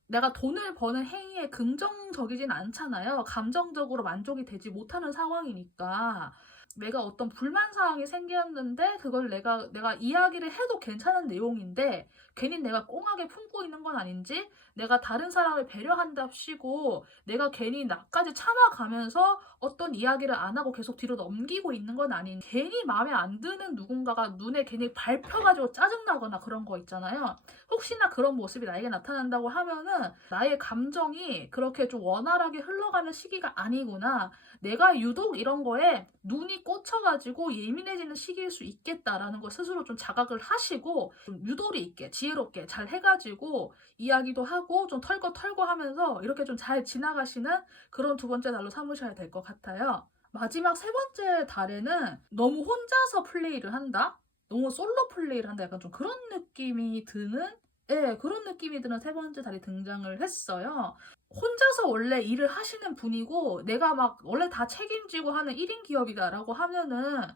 내가 돈을 버는 행위에 긍정적이진 않잖아요. 감정적으로 만족이 되지 못하는 상황이니까. 내가 어떤 불만 사항이 생겼는데 그걸 내가 이야기를 해도 괜찮은 내용인데 괜히 내가 꽁하게 품고 있는 건 아닌지, 내가 다른 사람을 배려한답시고 내가 괜히 나까지 참아가면서 어떤 이야기를 안 하고 계속 뒤로 넘기고 있는 건 아닌지, 괜히 마음에 안 드는 누군가가 눈에 괜히 밟혀가지고 짜증나거나 그런 거 있잖아요. 혹시나 그런 모습이 나에게 나타난다고 하면은 나의 감정이 그렇게 좀 원활하게 흘러가는 시기가 아니구나. 내가 유독 이런 거에 눈이 꽂혀가지고 예민해지는 시기일 수 있겠다라는 걸 스스로 좀 자각을 하시고 좀 유도리 있게 지혜롭게 잘 해가지고 이야기도 하고 좀 털고 털고 하면서 이렇게 좀 잘 지나가시는 그런 두 번째 달로 삼으셔야 될 것 같아요. 마지막 세 번째 달에는 너무 혼자서 플레이를 한다? 너무 솔로 플레이를 한다? 약간 좀 그런 느낌이 드는 예, 그런 느낌이 드는 세 번째 달이 등장을 했어요. 혼자서 원래 일을 하시는 분이고 내가 막 원래 다 책임지고 하는 1인 기업이다라고 하면은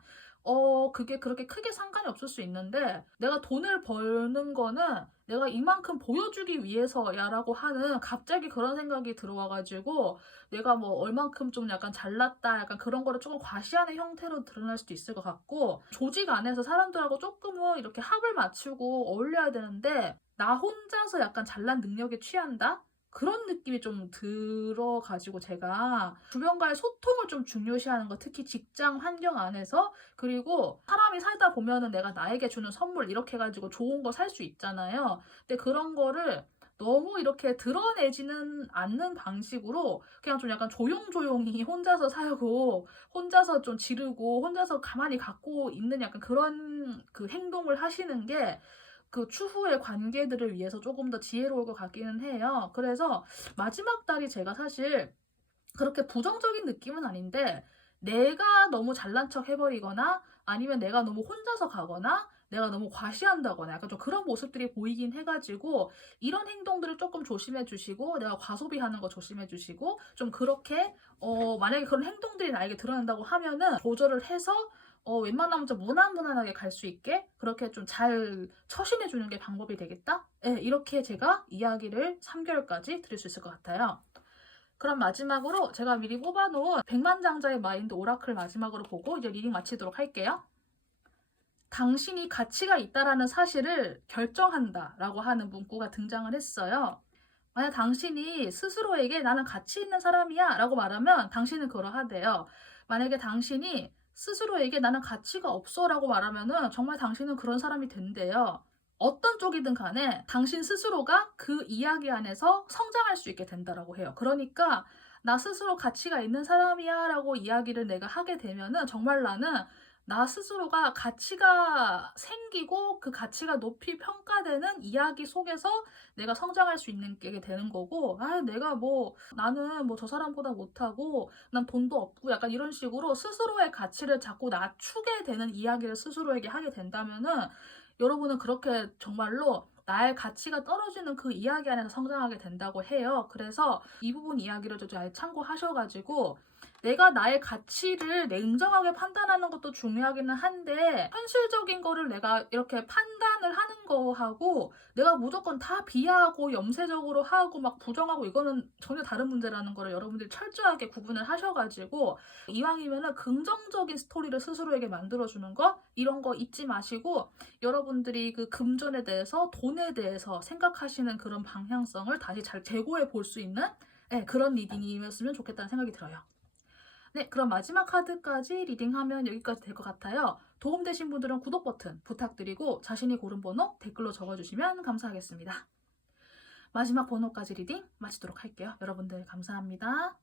그게 그렇게 크게 상관이 없을 수 있는데, 내가 돈을 버는 거는 내가 이만큼 보여주기 위해서야라고 하는 갑자기 그런 생각이 들어와 가지고, 내가 뭐 얼만큼 좀 약간 잘났다 약간 그런 거를 조금 과시하는 형태로 드러날 수도 있을 것 같고, 조직 안에서 사람들하고 조금은 이렇게 합을 맞추고 어울려야 되는데 나 혼자서 약간 잘난 능력에 취한다? 그런 느낌이 좀 들어 가지고, 제가 주변과의 소통을 좀 중요시하는 거, 특히 직장 환경 안에서. 그리고 사람이 살다 보면은 내가 나에게 주는 선물 이렇게 해 가지고 좋은 거 살 수 있잖아요. 근데 그런 거를 너무 이렇게 드러내지는 않는 방식으로 그냥 좀 약간 조용조용히 혼자서 살고 혼자서 좀 지르고 혼자서 가만히 갖고 있는 약간 그런 그 행동을 하시는 게 그 추후의 관계들을 위해서 조금 더 지혜로울 것 같기는 해요. 그래서 마지막 달이 제가 사실 그렇게 부정적인 느낌은 아닌데, 내가 너무 잘난 척 해버리거나 아니면 내가 너무 혼자서 가거나 내가 너무 과시한다거나 약간 좀 그런 모습들이 보이긴 해가지고, 이런 행동들을 조금 조심해 주시고 내가 과소비하는 거 조심해 주시고, 좀 그렇게 만약에 그런 행동들이 나에게 드러난다고 하면은 조절을 해서 웬만하면 좀 무난무난하게 갈 수 있게 그렇게 좀 잘 처신해 주는 게 방법이 되겠다? 예, 이렇게 제가 이야기를 3개월까지 드릴 수 있을 것 같아요. 그럼 마지막으로 제가 미리 뽑아놓은 백만장자의 마인드 오라클 마지막으로 보고 이제 리딩 마치도록 할게요. 당신이 가치가 있다라는 사실을 결정한다라고 하는 문구가 등장을 했어요. 만약 당신이 스스로에게 나는 가치 있는 사람이야 라고 말하면 당신은 그러하대요. 만약에 당신이 스스로에게 나는 가치가 없어 라고 말하면은 정말 당신은 그런 사람이 된대요. 어떤 쪽이든 간에 당신 스스로가 그 이야기 안에서 성장할 수 있게 된다라고 해요. 그러니까 나 스스로 가치가 있는 사람이야 라고 이야기를 내가 하게 되면은 정말 나는 나 스스로가 가치가 생기고 그 가치가 높이 평가되는 이야기 속에서 내가 성장할 수 있는 게 되는 거고, 아 내가 뭐 나는 뭐 저 사람보다 못하고 난 돈도 없고 약간 이런 식으로 스스로의 가치를 자꾸 낮추게 되는 이야기를 스스로에게 하게 된다면은 여러분은 그렇게 정말로 나의 가치가 떨어지는 그 이야기 안에서 성장하게 된다고 해요. 그래서 이 부분 이야기를 좀 잘 참고하셔가지고, 내가 나의 가치를 냉정하게 판단하는 것도 중요하기는 한데, 현실적인 거를 내가 이렇게 판단을 하는 거하고 내가 무조건 다 비하하고 염세적으로 하고 막 부정하고 이거는 전혀 다른 문제라는 거를 여러분들이 철저하게 구분을 하셔가지고, 이왕이면은 긍정적인 스토리를 스스로에게 만들어주는 거, 이런 거 잊지 마시고, 여러분들이 그 금전에 대해서 돈에 대해서 생각하시는 그런 방향성을 다시 잘 재고해 볼 수 있는, 네, 그런 리딩이었으면 좋겠다는 생각이 들어요. 네, 그럼 마지막 카드까지 리딩하면 여기까지 될 것 같아요. 도움되신 분들은 구독 버튼 부탁드리고 자신이 고른 번호 댓글로 적어주시면 감사하겠습니다. 마지막 번호까지 리딩 마치도록 할게요. 여러분들 감사합니다.